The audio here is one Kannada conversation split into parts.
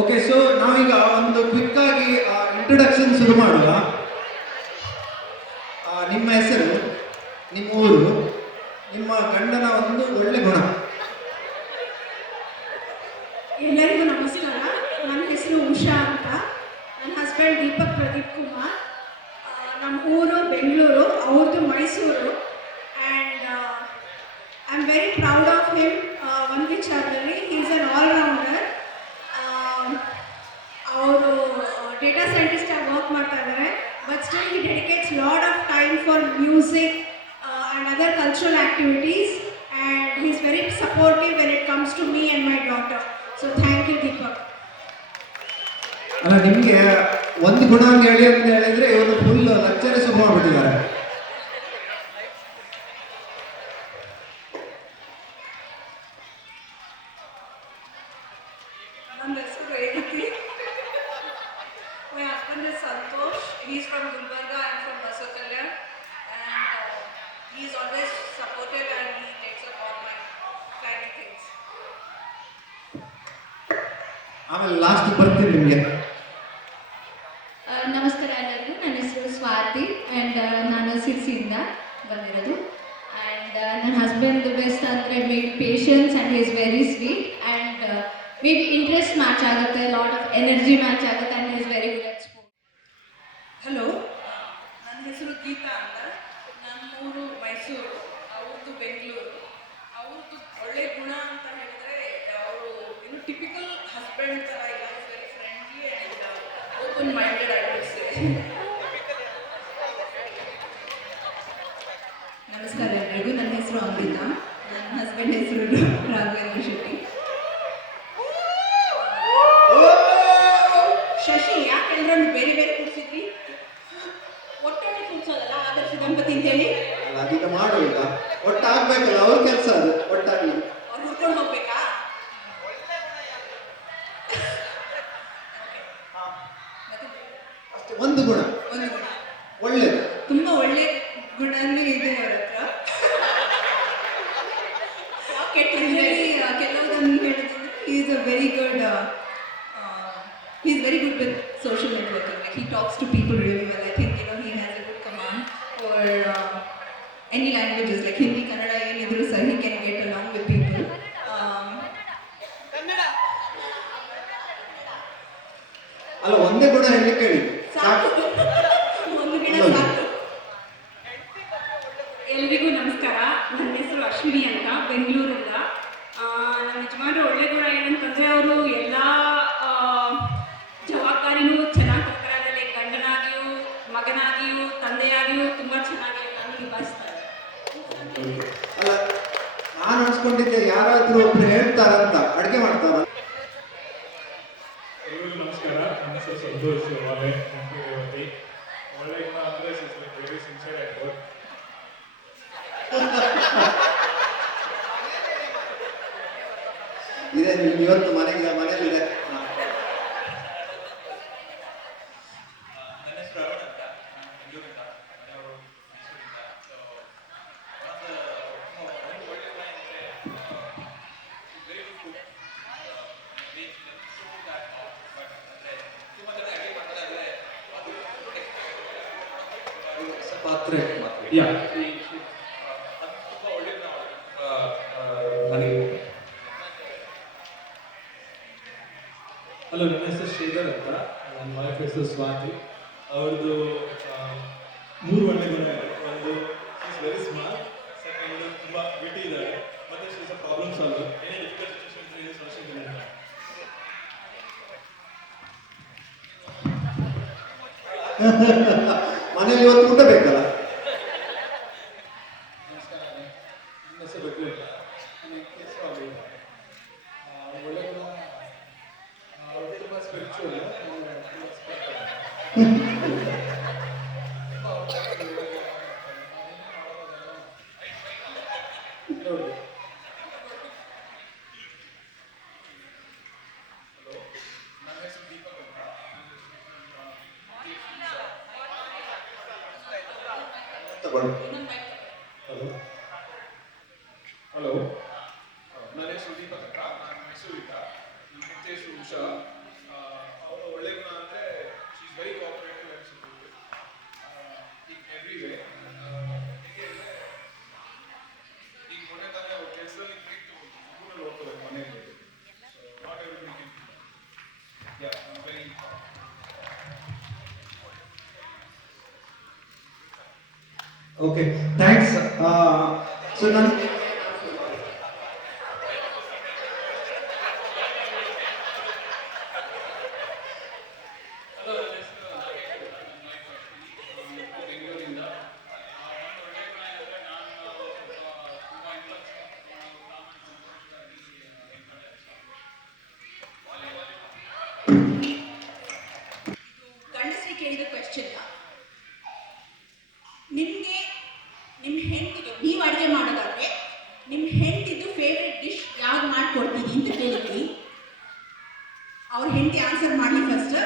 ಓಕೆ, ಸೊ ನಾವೀಗ ಒಂದು ಕ್ವಿಕ್ ಆಗಿ ಇಂಟ್ರೊಡಕ್ಷನ್ ಶುರು ಮಾಡುವ. ನಿಮ್ಮ ಹೆಸರು, ನಿಮ್ಮ ಊರು, ನಿಮ್ಮ ಗಂಡನ ಒಂದು ಒಳ್ಳೆ ಗುಣ. ಎಲ್ಲರಿಗೂ ನಮಸ್ಕಾರ. ನನ್ನ ಹೆಸರು ಉಷಾ ಅಂತ. ನನ್ನ ಹಸ್ಬೆಂಡ್ ದೀಪಕ್ ಪ್ರದೀಪ್ ಕುಮಾರ್. ನಮ್ಮ ಊರು ಬೆಂಗಳೂರು, ಅವ್ರದ್ದು Mysuru. And I am very proud of him. ಒಂದು ವಿಚಾರದಲ್ಲಿ ಈಸ್ ಅನ್ ಆಲ್ರೌಂಡರ್. ಅವರು ಡೇಟಾ ಸೈಂಟಿಸ್ಟ್ ಆಗಿ ವರ್ಕ್ ಮಾಡ್ತಾ ಇದ್ದಾರೆ, but still he dedicates lot of time for music and other cultural activities. And he is very supportive when it comes to me and my daughter. So thank you Deepak. ಅಲ್ಲ, ನಿಮಗೆ ಒಂದು ಗುಣ ಅಂತ ಹೇಳಿದ್ರೆ ಇವರು ಫುಲ್ ಲೆಕ್ಚರೇ ಶುರು ಮಾಡಿಬಿಟ್ಟಿದ್ದಾರೆ. ನನ್ನ ಹೆಸರು Revathi. My husband is Santosh. He's from Gulbarga. I'm from Basakalya. And he's always supportive and he takes up all my kind of things. ಆಮೇಲೆ ಲಾಸ್ಟ್ ಬರ್ತೀನಿ ನಿಮಗೆ. ನಮಸ್ಕಾರ ಎಲ್ಲರಿಗೂ. ನನ್ನ ಹೆಸರು ಸ್ವಾತಿ ಆ್ಯಂಡ್ ನಾನು ಸಿರ್ಸಿಯಿಂದ ಬಂದಿರೋದು. ಆ್ಯಂಡ್ ನನ್ನ ಹಸ್ಬೆಂಡ್ ಬೆಸ್ಟ್ ಅಂದರೆ maybe patience and is very sweet and maybe interest match ಆಗುತ್ತೆ, ಲಾಟ್ ಆಫ್ ಎನರ್ಜಿ ಮ್ಯಾಚ್ ಆಗುತ್ತೆ and is very good at sport. Hello, ನನ್ನ ಹೆಸರು ಗೀತಾ ಅಂತ. ನನ್ನ ಊರು ಮೈಸೂರು, ಅವ್ರದ್ದು ಬೆಂಗಳೂರು. ಅವ್ರದ್ದು ಒಳ್ಳೆ ಗುಣ ಅಂತ ಹೇಳಿದ್ರೆ ಅವರು ಇನ್ನು ಟಿಪಿಕಲ್ ಹಸ್ಬೆಂಡ್ ಥರ ಇಲ್ಲ. Is very friendly and open minded ಆಗಿರ್ಸೆ. ನಮಸ್ಕಾರ ಎಲ್ಲರಿಗೂ. ನನ್ನ ಹೆಸರು ಅಮೃತ. ನನ್ನ ಹಸ್ಬೆಂಡ್ ಹೆಸರು ರಾಘವೇಂದ್ರ ಶೆಟ್ಟಿ. ಶಶಿ, ಯಾಕೆ ಎಲ್ಲರನ್ನು ಬೇರೆ ಬೇರೆ ಕೂರಿಸಿದ್ರಿ? ಒಟ್ಟೊಟ್ಟೆ ಕೂರಿಸೋದಲ್ಲ, ಆದರ್ಶ ದಂಪತಿ ಅಂತೇಳಿ ಅಲ್ಲ, ಅದೀಗ ಮಾಡು, ಈಗ ಒಟ್ಟಾಗಬೇಕಲ್ಲ, ಅವ್ರ ಕೆಲಸ ಅದು ಒಟ್ಟಾಗಲಿ. ಅವ್ರು ಹುಡ್ಕೊಂಡು ಹೋಗ್ಬೇಕಾ? ಅಷ್ಟೇ, ಒಂದು ಗುಣ, ಒಂದು ಗುಣ, ಒಳ್ಳೇದು. ತುಂಬ ಒಳ್ಳೆ ಗುಣನೂ ಇದೆ ಅವ್ರ ಹತ್ರ. ಕೆಲವುದನ್ನು ಹೇಳಿದ್ರೆ is a very good, is very good with social networking. Like he talks to people really well. I think he has a good command for any languages. Like Hindi, Kannada ಏನಿದ್ರು ಸಹ he can get along with people. ಅಲ್ಲ, ಒಂದೇ ಗುಣ ಹೇಳಲಿಕ್ಕೆ ಹೇಳಿ ಸಾಕು, ಸಾಕು. ಒಂದು ಗಿಡ ಸಾಕು. ಎಲ್ರಿಗೂ ನಮಸ್ಕಾರ. ನನ್ನ ಹೆಸರು ಅಶ್ವಿನಿ ಅಂತ, ಬೆಂಗಳೂರಿಂದ. ನಮ್ಮ ಯಜಮಾನ್ರ ಒಳ್ಳೆ ಗುಣ ಏನಂತಂದರೆ ಅವರು ಎಲ್ಲ ಜವಾಬ್ದಾರಿನೂ ಚೆನ್ನಾಗಿ ತಗೊಳ್ಳೋದ್ರಲ್ಲಿ ಗಂಡನಾಗಿಯೂ ಮಗನಾಗಿಯೂ ತಂದೆಯಾಗಿಯೂ ತುಂಬ ಚೆನ್ನಾಗಿ ನಾನು ನಿಭಾಯಿಸ್ತಾರೆ. ಅಲ್ಲ, ನಾನು ಅನ್ಸ್ಕೊಂಡಿದ್ದೆ ಯಾರಾದ್ರೂ ಒಬ್ರು ಹೇಳ್ತಾರಂತ, ಅಡುಗೆ ಮಾಡ್ತಾರ. ಎಲ್ಲರಿಗೂ ನಮಸ್ಕಾರ. ನನ್ನ ಹೆಸರು ಸಂತೋಷ್ ವಾಲೆ ರೇವತಿ. ಒಳ್ಳೆ ಗುಣ ಅಂದರೆ ವೆರಿ ಸಿನ್ಸಿಯರ್ ಆ್ಯಟ್ ವರ್ಕ್. ಇದೆ ನಿಮ್ಗೆ ಇವತ್ತು ಮನೇಲಿದೆ. ನನ್ನ ಹೆಸರು ಅರುಣ್ ಅಂತ, ನಾನು ಬೆಂಗಳೂರಿಂದ, ಮನೆಯವರು ಮೈಸೂರಿಂದ. ಸೊ ಒಂದು ಒಳ್ಳೆ ಗುಣ ಅಂದರೆ ವೆರಿ ಗುಡ್ ಕುಕ್. ಬಟ್ ಅಂದರೆ ತುಂಬ ಜನ ಅಡುಗೆ ಮಾಡ್ತಾರೆ, ಅದು ಪಾತ್ರೆ ಯಾ ಅದು ತುಂಬ ಒಳ್ಳೆ ಗುಣ ನನಗೆ. ಹಲೋ, ನನ್ನ ಹೆಸರು ಶ್ರೀಧರ್ ಅಂತ. ನನ್ನ ವೈಫ್ ಹೆಸರು ಸ್ವಾತಿ. ಅವ್ರದ್ದು 3 ಒಳ್ಳೆ ಗುಣ ಇದೆ. ಒಂದು, ಈಸ್ ವೆರಿ ಸ್ಮಾರ್ಟ್. ಸೆಕೆಂಡ್, ತುಂಬ ವಿಟಿ ಇದ್ದಾರೆ. ಮತ್ತು she is a problem solver. ಏನೇ ಡಿಫಿಕಲ್ಟ್ ಸಿಚುವೇಷನ್ ಇದ್ರೆ ಸೊಲ್ಯೂಷನ್ ಇದ್ದಾರೆ. ಮನೇಲಿ ಇವತ್ತು ಊಟ ಬೇಕಲ್ಲ. ನಮಸ್ಕಾರ. ನನ್ನ ಹೆಸರು ರಘು ಅಂತ. ನನ್ನ ಹೆಸರು ಅಭಿ. ಒಳ್ಳೆ ಗುಣ, ಅವರು ತುಂಬ ಸ್ಪಿರಿಚುವಲ್. ನೋಡಿ, ಹಲೋ, ನನ್ನ ಹೆಸರು ದೀಪಕ್ ಅಂತ. ತಗೊಳ್ಳಿ. ಹಲೋ ಹಲೋ ನನ್ನ ಹೆಸರು ದೀಪಕ್ ಅಂತ, ನಾನು ಮೈಸೂರಿಂದ. ನನ್ನ ಹೆಸರು ಉಷಾ. Okay thanks. ಸೊ ನಾನು ಹಲೋ, ನನ್ನ ಹೆಸರು ನಾಗೇಶ್ ಅಂತ, ನನ್ನ ವೈಫ್ ಅಶ್ವಿನಿ, ಬೆಂಗಳೂರಿಂದ. ಒಂದು ಒಳ್ಳೆಯ ಗುಣ ಏನಂದರೆ ನಾನು ತುಂಬ ಇಂಟ್ರೆಸ್ಟ್ ಕಾಮನ್ ಸಂತೋಷವಾಗಿ ಇರ್ತಾರೆ. ಗಂಡಸರಿಗೆ ಕೇಳಿದ ಕ್ವೆಶ್ಚನ್. ನಿಮಗೆ ನಿಮ್ಮ ಹೆಂಡತಿಗೆ ನೀವು ಅಡುಗೆ ಮಾಡೋದಾದ್ರೆ ನಿಮ್ಮ ಹೆಂಡತಿದು ಫೇವ್ರೆಟ್ ಡಿಶ್ ಯಾವ್ದು ಮಾಡ್ಕೊಡ್ತೀನಿ ಅಂತ ಕೇಳಿದ್ವಿ. ಅವ್ರ ಹೆಂಡತಿ ಆನ್ಸರ್ ಮಾಡಲಿ ಫಸ್ಟ್.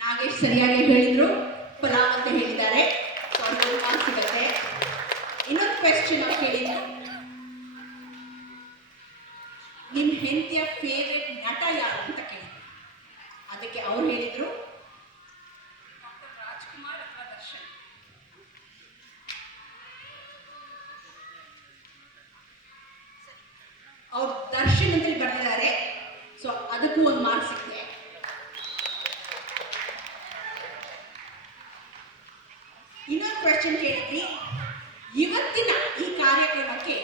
ನಾಗೇಶ್ ಸರಿಯಾಗಿ ಹೇಳಿದ್ರು, ಪಲಾವ್ ಅಂತ ಹೇಳಿದ್ದಾರೆ. ಸೊ ಅವ್ರಿಗೆ ಮಾರ್ಕ್ಸ್ ಸಿಗುತ್ತೆ. ಇನ್ನೊಂದು ಕ್ವೆಶ್ಚನ್ ಅವ್ರು ಕೇಳಿದ್ರು, ನಿಮ್ಮ ಹೆಂಡತಿಯ ಫೇವ್ರೆಟ್ ನಟ ಯಾರು ಅಂತ ಕೇಳಿದ್ರು. ಅದಕ್ಕೆ ಅವ್ರು ಹೇಳಿದ್ರು ಡಾಕ್ಟರ್ ರಾಜ್ಕುಮಾರ್ ಅಥವಾ ದರ್ಶನ್. ಅವ್ರು ದರ್ಶನ್ ಅಂತ ಬರೆದಿದ್ದಾರೆ. ಸೊ ಅದಕ್ಕೂ ಒಂದು ಮಾರ್ಕ್ಸ್ ಸಿಕ್ಕಿದೆ. ಇನ್ನೊಂದು ಕ್ವೆಶ್ಚನ್ ಕೇಳಿದ್ವಿ, ಇವತ್ತಿನ ಈ ಕಾರ್ಯಕ್ರಮಕ್ಕೆ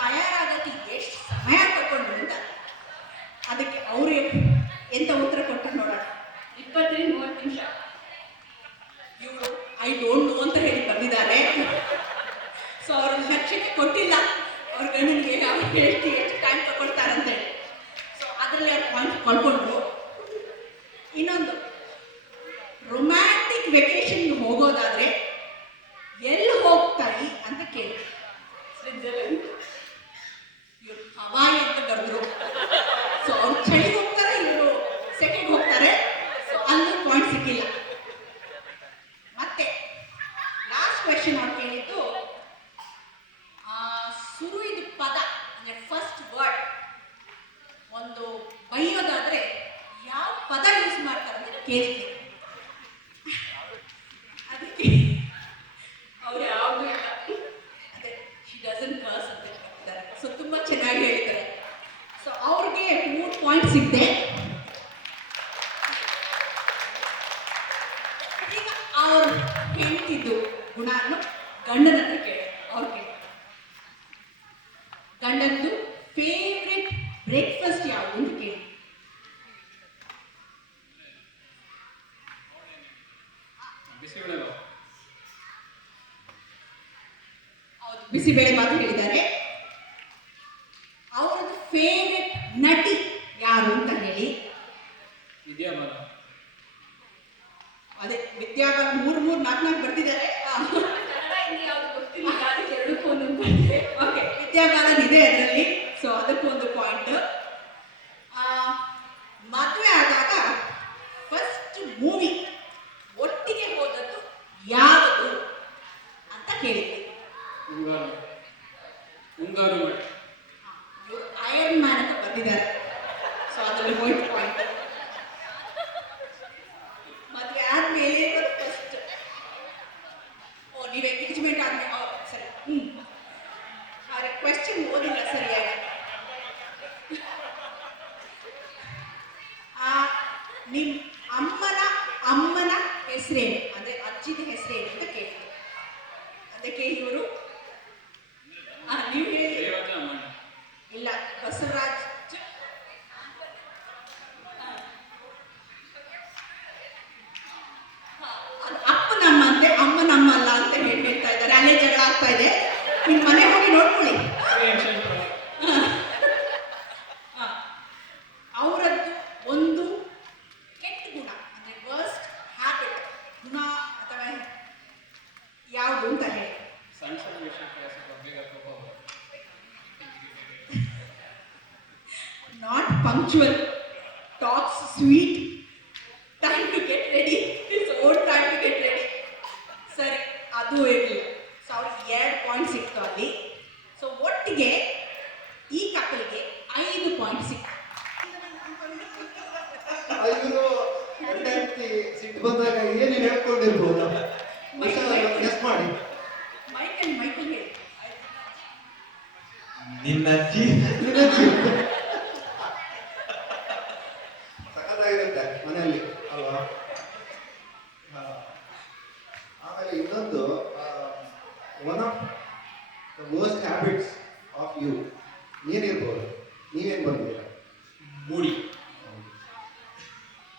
ತಯಾರಾಗಕ್ಕೆ ಎಷ್ಟು ಸಮಯ ತಗೊಂಡು ಅಂತ. ಅದಕ್ಕೆ ಅವರು ಎಂತ ಉತ್ತರ ಕೊಟ್ಟರು ನೋಡೋಣ. 20-30 ನಿಮಿಷ. ಇವರು ಐ ಡೋಂಟ್ ನೋ ಅಂತ ಹೇಳಿ ಬಂದಿದ್ದಾರೆ. ಸೊ ಅವ್ರ ಲಕ್ಷ್ಯಕ್ಕೆ ಕೊಟ್ಟಿಲ್ಲ ಅವ್ರ ಗಂಡನಿಗೆ ಅವ್ರು ಹೇಳ್ತಿ ಎಷ್ಟು ಟೈಮ್ ತಗೊಳ್ತಾರಂತೇಳಿ. ಸೊ ಅದರಲ್ಲಿ ಅವ್ರು ಪಾಯಿಂಟ್ ಕಳ್ಕೊಂಡ್ರು. ಇನ್ನೊಂದು, ರೊಮ್ಯಾಂಟಿಕ್ ವೆಕೇಶನ್ಗೆ ಹೋಗೋದಾದ್ರೆ ಎಲ್ಲಿ ಹೋಗ್ತಾರೆ ಅಂತ ಕೇಳಿ. ಸ್ವಿಟ್ಜರ್ಲೆಂಡ್. ಇವರು ಹವಾಯಿ ಅಂತ ಕರೆದ್ರು. ಸೊ ಅವ್ರು ಚಳಿಗೆ ಹೋಗ್ತಾರೆ, ಇವರು ಸೆಕೆಗೆ ಹೋಗ್ತಾರೆ. ಸೊ ಅಲ್ಲೂ ಪಾಯಿಂಟ್ ಸಿಕ್ಕಿಲ್ಲ. ಮತ್ತೆ ಲಾಸ್ಟ್ ಕ್ವೆಶನ್ ಅವ್ರು ಕೇಳಿದ್ದು, ಸುರುವಿದು ಪದ ಅಂದರೆ ಫಸ್ಟ್ ವರ್ಡ್ ಒಂದು ಬೈಯೋದಾದ್ರೆ ಯಾವ ಪದ ಯೂಸ್ ಮಾಡ್ತಾರೆ ಅಂತ ಕೇಳಿದ್ವಿ. ಅದಕ್ಕೆ ಅವ್ರು ಯಾವುದು ಇಲ್ಲ, ಅದೇ ಶಿ ಡಸನ್ ಕರ್ಸ್ ಅಂತ ಹೇಳ್ತಾರೆ. ಸೊ ತುಂಬ ಚೆನ್ನಾಗಿ ಹೇಳ್ತಾರೆ. ಸೊ ಅವ್ರಿಗೆ 3 ಪಾಯಿಂಟ್ ಸಿಕ್ಕಿದೆ. ಈಗ ಅವ್ರ ಹೆಂಡತಿದ್ದು ಗುಣವನ್ನು ಗಂಡನ ಹತ್ರ ಕೇಳಿ. ಅವ್ರಿಗೆ ಗಂಡಂದು ಫೇವ್ರೆಟ್ ಬ್ರೇಕ್ಫಾಸ್ಟ್ ಯಾವುದು ಅಂತ ಕೇಳಿ. ಬಿಸಿಬೇಳೆಬಾತ್. ಹೌದು, ಬಿಸಿಬೇಳೆ ಬಾತ್ ಹೇಳಿದ್ದಾರೆ. ಅವ್ರದ್ದು ಫೇವ್ರೆಟ್ ನಟಿ ಯಾರು ಅಂತ ಹೇಳಿ. ವಿದ್ಯಾಭಾನ. ಅದೇ ವಿದ್ಯಾಭಾನ 3-4 ಬರ್ತಿದ್ದಾರೆ. ಕನ್ನಡ ಹಿಂದಿ ಯಾವ್ದು ಗೊತ್ತಿಲ್ಲ, ಅದಕ್ಕೆ 2 ಒಂದೊಂದು ಬಂದಿದೆ. ಓಕೆ, ವಿದ್ಯಾಭಾನ ಇದೆ ಅದರಲ್ಲಿ. ಸೊ ಅದಕ್ಕೂ ಒಂದು ಪಾಯಿಂಟ್. ಮದುವೆ ಆದಾಗ ಫಸ್ಟ್ ಮೂವಿ ಒಟ್ಟಿಗೆ ಹೋದದ್ದು ಯಾವುದು ಅಂತ ಕೇಳಿದ್ವಿ. ಮುಂಗಾರು. ಮುಂಗಾರು ಮಳೆ. ಇವರು ಐರನ್ ಮ್ಯಾನ್ ಅಂತ ಬಂದಿದ್ದಾರೆ. ಸೊ ಅದರಲ್ಲಿ ಹೋಯ್ತು ಪಾಯಿಂಟ್. ಮದುವೆ ಆದ್ಮೇಲೆ ಫಸ್ಟ್ ನೀವು ಎಂಗೇಜ್ಮೆಂಟ್ ಆದ್ಮೇಲೆ ಸರಿ. ಆದರೆ ಕ್ವೆಶ್ಚನ್ ಓದಿಲ್ಲ ಸರಿಯಾಗಿ. ನಿಮ್ಮ ಅಮ್ಮನ ಹೆಸರೇನು ಅಂದರೆ ಅಜ್ಜಿದ ಹೆಸರೇನು ಅಂತ ಕೇಳಿದ್ರು. ಅದಕ್ಕೆ ಇವರು ನೀವು ಹೇಳಿ. ರೇವತ ಅಮ್ಮಣ್ಣ. ಇಲ್ಲ, ಬಸವರಾಜ್. ಅದು ಅಪ್ಪನಮ್ಮ ಅಂತೆ, ಅಮ್ಮನಮ್ಮ ಅಲ್ಲ ಅಂತ ಹೇಳ್ತಾ ಇದ್ದಾರೆ. ಅಲ್ಲೇ ಜಗಳ ಆಗ್ತಾ ಇದೆ. ನಿಮ್ಮ ಮನೆ ಹೋಗಿ ನೋಡ್ಕೊಳ್ಳಿ. ಅವರದ್ದು ಒಂದು ಕೆಟ್ಟ ಗುಣ ಅಂದರೆ ವರ್ಸ್ಟ್ ಹ್ಯಾಬಿಟ್ ಗುಣ ಅಥವಾ ಯಾವುದು ಅಂತ ಹೇಳಿ. ಸಣ್ಣ ಸಣ್ಣ ವಿಷಯಕ್ಕೆ ಸ್ವಲ್ಪ ಬೇಗ ಕೋಪ ಬರುತ್ತೆ. Not punctual, talks sweet, time to get ready, his own time to get ready. ಸರಿ, ಅದು ಇರಲಿಲ್ಲ. ಸೊ ಅವ್ರಿಗೆ 2 ಪಾಯಿಂಟ್ ಸಿಕ್ತು ಅಲ್ಲಿ. ಸೊ ಒಟ್ಟಿಗೆ ಈ ಕಪಲ್ಗೆ 5 ಪಾಯಿಂಟ್ ಸಿಕ್ತು. ಇವರು ಹೆಂಡತಿ ಸಿಟ್ಟು ಬಂದಾಗ ಏನು ಹೇಳ್ಕೊಂಡಿರ್ಬೋದು ಗೆಸ್ ಮಾಡಿ. ಮೈಕಲ್ ಹೇಳಿ. ನಿನ್ನ ಅಜ್ಜಿ ಸಖತ್ತಾಗಿರುತ್ತೆ ಮನೆಯಲ್ಲಿ ಅಲ್ವಾ? ಇನ್ನೊಂದು one of the worst habits of you ಏನಿರ್ಬೋದು? ನೀವೇನು ಬಂದಿದ್ದೀರಾ? ಮೂಡಿ.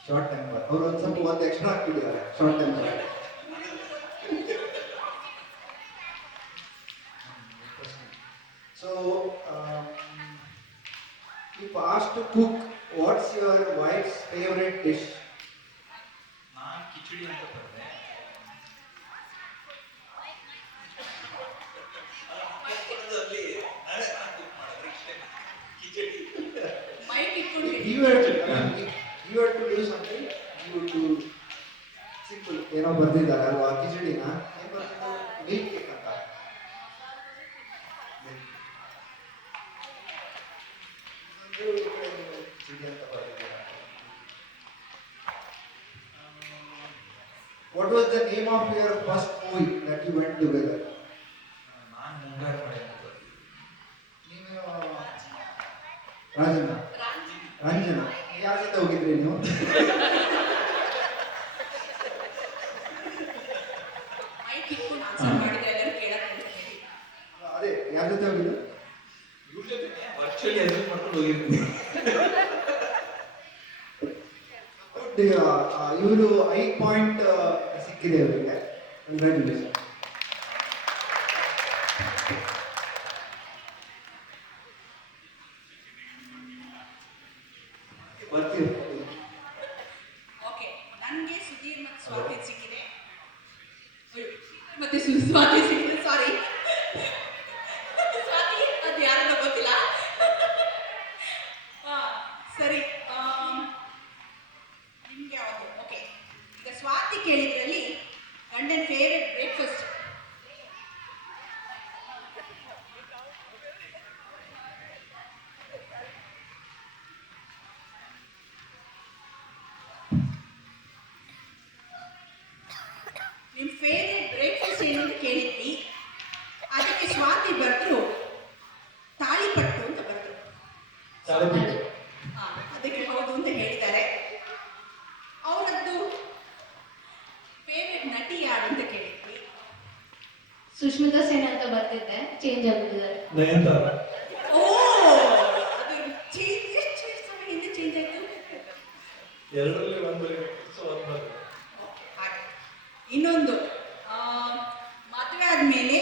Short temper. ಅವ್ರು ಒಂದು ಸ್ವಲ್ಪ ಒಂದು ಎಕ್ಸ್ಟ್ರಾ ಹಾಕ್ಬಿಟ್ಟಿದ್ದಾರೆ, short temper. So if asked to cook, what's your wife's favorite dish? ನಾನು ಕಿಚಡಿ ಅಂತ ಬಂದೆ. ಮೈಕ್ ಇಟ್ಕೊಂಡು If you were to, if you were to do something, you would do simple. ಏನೋ ಬರ್ದಿದ್ದಾರೆ ಅಲ್ವಾ ಕಿಚಡಿನ, ಏನ್ ಬರ್ದಿದ್ದಾರೆ? ಮಿಲ್ಕ್ ಕೇಕ್ ಅಂತ. ಇನ್ನೊಂದು ಕಿಚಡಿ ಅಂತ ಬರ್ದಿದ್ದಾರೆ. What was the name of your first movie that you went together? ನಾನು ಮುಂಗಾರು ಮಳೆ ಅಂತ ಬಂದೆ. ನೀವು ರಾಜನ ರಂಜನ ಯಾರ ಜೊತೆ ಹೋಗಿದ್ರಿ ನೀವು? ಮೈಕ್ ಇಟ್ಕೊಂಡು ಆನ್ಸರ್ ಮಾಡಿದ್ರೆ ಎಲ್ಲರೂ ಕೇಳಕ್ಕೆ ಅದೇ ಯಾರ ಜೊತೆ ಹೋಗಿದ್ದು? ಇವ್ರ ಜೊತೆ ವರ್ಚುವಲಿ ಅರೇಂಜ್ ಮಾಡ್ಕೊಂಡು ಹೋಗಿರ್ತೀನಿ. ಇವರು 5 ಪಾಯಿಂಟ್ ಸಿಕ್ಕಿದೆ ಅವರಿಗೆ. ಕಂಗ್ರ್ಯಾಚುಲೇಷನ್. ಬರ್ತೀವಿ. ಓಕೆ, ನನಗೆ ಸುಧೀರ್ ಮತ್ತು ಸ್ವಾತಿ ಸಿಕ್ಕಿದೆ. ಅಯ್ಯೋ, ಮತ್ತೆ ಸ್ವಾತಿ ಸಿಕ್ಕಿದೆ, ಸಾರಿ. ಸ್ವಾತಿ ಅದು ಯಾರನ್ನ ಗೊತ್ತಿಲ್ಲ. ಸರಿ, ನಿಮ್ಗೆ ಯಾವುದು? ಓಕೆ, ಈಗ ಸ್ವಾತಿ ಕೇಳಿದ್ರಲ್ಲಿ ಗಂಡನ್ ಫೇವ್ರೆಟ್ ಬ್ರೇಕ್ಫಾಸ್ಟ್. ನಿಮ್ಮ ಫೇವ್ರೆಟ್ ಬ್ರೇಕ್ಫಾಸ್ಟ್ ಏನು ಅಂತ ಕೇಳಿದ್ವಿ. ಅದಕ್ಕೆ ಸ್ವಾತಿ ಬರೆದ್ರು ತಾಳಿಪಟ್ಟು ಅಂತ ಬರೆದ್ರು. ತಾಳಿಪಟ್ಟು. ಅದಕ್ಕೆ ಹೌದು ಅಂತ ಹೇಳಿದ್ದಾರೆ. ಅವರದ್ದು ಫೇವ್ರೆಟ್ ನಟಿ ಯಾರು ಅಂತ ಕೇಳಿದ್ವಿ. ಸುಷ್ಮಿತಾ ಸೇನ್ ಅಂತ ಬರ್ತಿದ್ದೆ, ಚೇಂಜ್ ಆಗ್ಬಿಟ್ಟಿದ್ದಾರೆ. ನಯನತಾರ. ಓ, ಅದು ಎಷ್ಟು ಸಮಯ ಹಿಂದೆ ಚೇಂಜ್ ಆಯ್ತು? ಎರಡರಲ್ಲಿ ಒಂದು ಬರೀಬೇಕು, ಸೊ ಒಂದು ಬರ್ತದೆ. ಹಾಗೆ ಇನ್ನೊಂದು, ಮದುವೆ ಆದಮೇಲೆ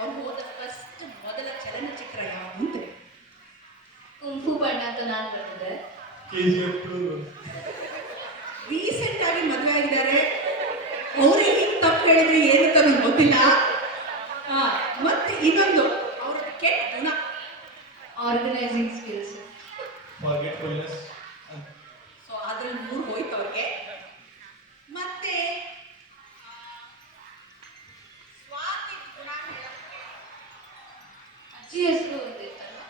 ಅವ್ರು ಹೋದ ಫಸ್ಟ್ ಮೊದಲ ಚಲನಚಿತ್ರ ಯಾವುದು ಅಂತ. ಕುಂಫು ಬಣ್ಣ ಅಂತ ನಾನು ಬರ್ತಿದ್ದೆ. KGF 2. ರೀಸೆಂಟ್ ಆಗಿ ಮದುವೆ ಆಗಿದ್ದಾರೆ. ಅವರಿಗೆ ಹಿಂಗೆ ತಪ್ಪು ಹೇಳಿದ್ರೆ ಏನಂತ ನನಗೆ ಗೊತ್ತಿಲ್ಲ. ಮತ್ತೆ ಇನ್ನೊಂದು ಅವ್ರದ್ದು ಕೆಟ್ಟ ಗುಣ, ಆರ್ಗನೈಸಿಂಗ್ ಸ್ಕಿಲ್ಸ್. ಫಾರ್ಗೆಟ್ಫುಲ್ನೆಸ್. ಸೊ ಅದ್ರಲ್ಲಿ 3 ಹೋಯ್ತು ಅವ್ರಿಗೆ. ಮತ್ತೆ ಸ್ವಾತಿ ಗುಣ ಹೇಳಕ್ಕೆ ಅಜ್ಜಿ ಹೆಸರು ಒಂದಿತ್ತಲ್ಲ,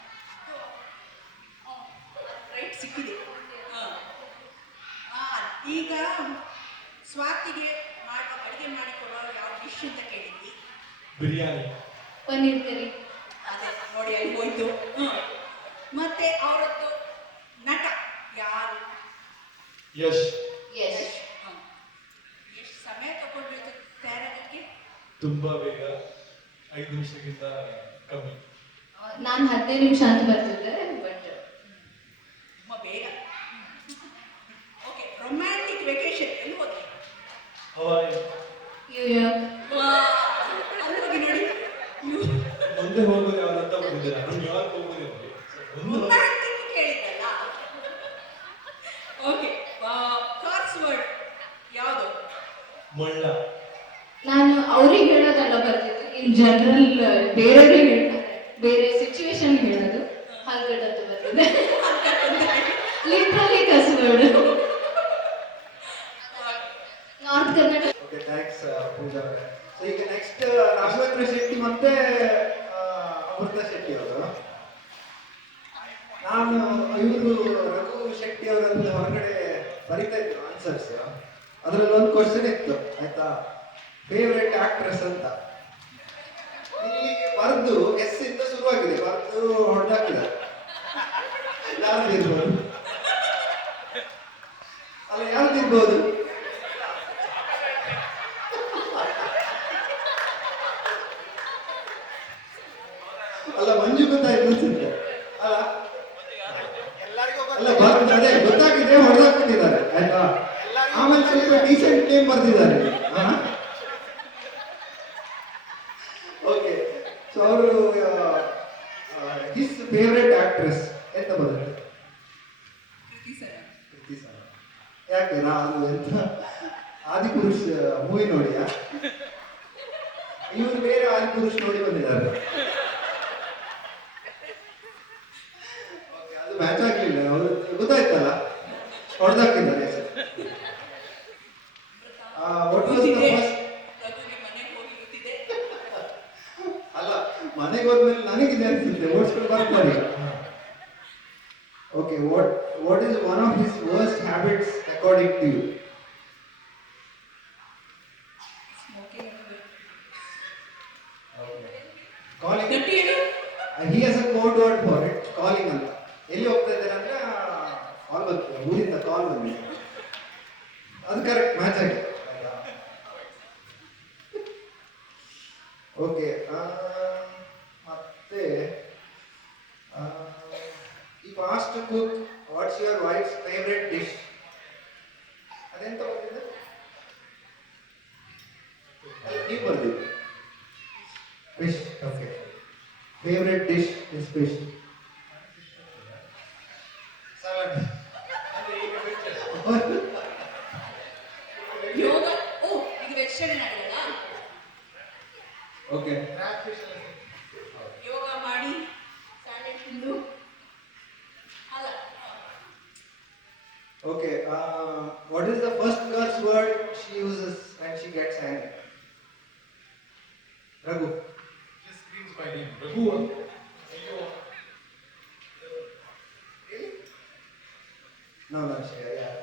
ರೈಟ್ ಸಿಕ್ಕಿದೆ. ಈಗ ಸ್ವಾತಿಗೆ ಮಾಡುವ ಅಡುಗೆ ಮಾಡಿಕೊಡೋ ಯಾವ ಡಿಶ್ ಅಂತ ಕೇಳಿದ್ವಿ. ಬಿರಿಯಾನಿ. ಪನ್ನೀರ್ ಕರಿ. ಅದೇ ನೋಡಿ, ಅಲ್ಲಿ ಹೋಯ್ತು. ಮತ್ತೆ ಅವರದ್ದು ನಟ ಯಾರು? ಯಶ್. ಯಶ್. ಎಷ್ಟು ಸಮಯ ತಗೊಂಡ್ಬೇಕು ತಯಾರಾಗಕ್ಕೆ? ತುಂಬಾ ಬೇಗ, 5 ನಿಮಿಷಕ್ಕಿಂತ ಕಮ್ಮಿ. ನಾನು 15 ನಿಮಿಷ ಅಂತ ಬರ್ತಿದ್ದೆ, ಬಟ್ ತುಂಬ ಬೇಗ. ಓಕೆ, ರೊಮ್ಯಾಂಟಿಕ್ ವೆಕೇಶನ್ ಎಲ್ಲಿ ಹೋದ್ರಿ? ಹವಾಯಿ. ನ್ಯೂಯಾರ್ಕ್. ಅಲ್ಲಿ ಹೋಗಿ ನೋಡಿ. ಮುಂದೆ ಹೋಗೋದು ಯಾವ್ದಂತ ಬಂದಿದೆ, ನಾನು ನ್ಯೂಯಾರ್ಕ್ ಹೋಗೋದಿಲ್ಲ. ರೊಮ್ಯಾಂಟಿಕ್ ಕೇಳಿದ್ದಲ್ಲ. ಓಕೆ, ಕರ್ಸ್ ವರ್ಡ್ ಯಾವುದು? ಮಳ್ಳ. ನಾನು ಅವ್ರಿಗೆ ಹೇಳೋದಲ್ಲ ಬರ್ತಿದ್ದು, ಇನ್ ಜನರಲ್ ಬೇರೆಯವ್ರಿಗೆ ಹೇಳ್ತಾರೆ, ಬೇರೆ ಸಿಚುವೇಶನ್ ಹೇಳೋದು. ಹಲ್ಗಟ್ಟದ್ದು ಬರ್ತಿದೆ, literally cussword. North Karnataka. Okay, thanks Pooja ಅವರೇ. ಸೊ ಈಗ ನೆಕ್ಸ್ಟ್ ರಾಘವೇಂದ್ರ ಶೆಟ್ಟಿ ಮತ್ತೆ ಅಮೃತ ಶೆಟ್ಟಿ ಅವರು. ನಾನು ಇವರು ರಘು ಶೆಟ್ಟಿ ಅವರಲ್ಲಿ ಹೊರಗಡೆ ಬರಿತಾ ಇದ್ರು ಆನ್ಸರ್ಸ್. ಅದರಲ್ಲಿ ಒಂದು ಕ್ವಶನ್ ಇತ್ತು ಆಯ್ತಾ, ಫೇವ್ರೆಟ್ ಆಕ್ಟ್ರೆಸ್ ಅಂತ. ಇಲ್ಲಿಗೆ ಬರೆದು ಎಸ್ ಇಂದ ಶುರುವಾಗಿದೆ, ಬರೆದು ಹೊರಟಾಕಿದೆ. ಯಾರ್ದಿರ್ಬೋದು? ಅಲ್ಲ, ಯಾರ್ದಿರ್ಬೋದು? ಸ್ವಲ್ಪ ಡೀಸೆಂಟ್ ನೇಮ್ ಬರ್ದಿದ್ದಾರೆ. ಓಕೆ, ಸೊ ಅವರು ಹಿಸ್ ಫೇವ್ರೆಟ್ ಆಕ್ಟ್ರೆಸ್ ಎಂತ ಬರುತ್ತೆ? Kriti Saran. ಕೃತಿ ಸರ್. ಯಾಕೆ ನಾನು ಎಂತ ಆದಿಪುರುಷ್ ಮೂವಿ ನೋಡಿಯಾ? ಇವರು ಬೇರೆ ಆದಿಪುರುಷ್ ನೋಡಿ ಬಂದಿದ್ದಾರೆ. Okay, ಅದು ಮ್ಯಾಚ್ ಆಗ್ಲಿಲ್ಲ. ಅವರು ಗೊತ್ತಾಯ್ತಲ್ಲ, ಹೊಡೆದಾಕಿದ್ದಾರೆ. What was the first? ರಘುಗೆ ಮನೆಗೆ ಹೋಗಿ ಗೊತ್ತಿದೆ. ಅಲ್ಲ, ಮನೆಗೆ ಹೋದ್ಮೇಲೆ ನನಗಿದೆ ಅನ್ಸುತ್ತೆ, ಓಡಿಸ್ಕೊಂಡು ಬರ್ತಾರೆ. Okay, what is one of his worst habits according to you? Smoking and good. Calling. ಗಟ್ಟಿ ಹೇಳು. He has a code word for it, calling ಅಂತ. ಎಲ್ಲಿ ಹೋಗ್ತಾ ಇದ್ದಾರೆ ಅಂದ್ರೆ ಕಾಲ್ ಬಂತು, ಊರಿಂದ ಕಾಲ್ ಬಂದಿದೆ. ಅದು ಕರೆಕ್ಟ್ ಮ್ಯಾಚ್ ಆಗಿದೆ. ಓಕೆ, ಮತ್ತೆ ಈ fast cook, what's your wife's favourite dish? ಅದೆಂತ ಬಂದಿದೆ? ನೀವು ಬರ್ದಿದ್ರಿ fish. Okay, favourite dish is fish. Salad. Yoga. Oh, ಇದು ವೆಜಿಟೇರಿಯನ್ ಆಗಿಲ್ಲ. ಓಕೆ, ಯೋಗ ಮಾಡಿ ಸ್ಯಾಲೆಡ್ ತಿಂದು ಅಲ್ಲ. Okay. What is the first curse word she uses when she gets angry? Raghu. She screams my name. Raghu. Really? No, sure, yeah.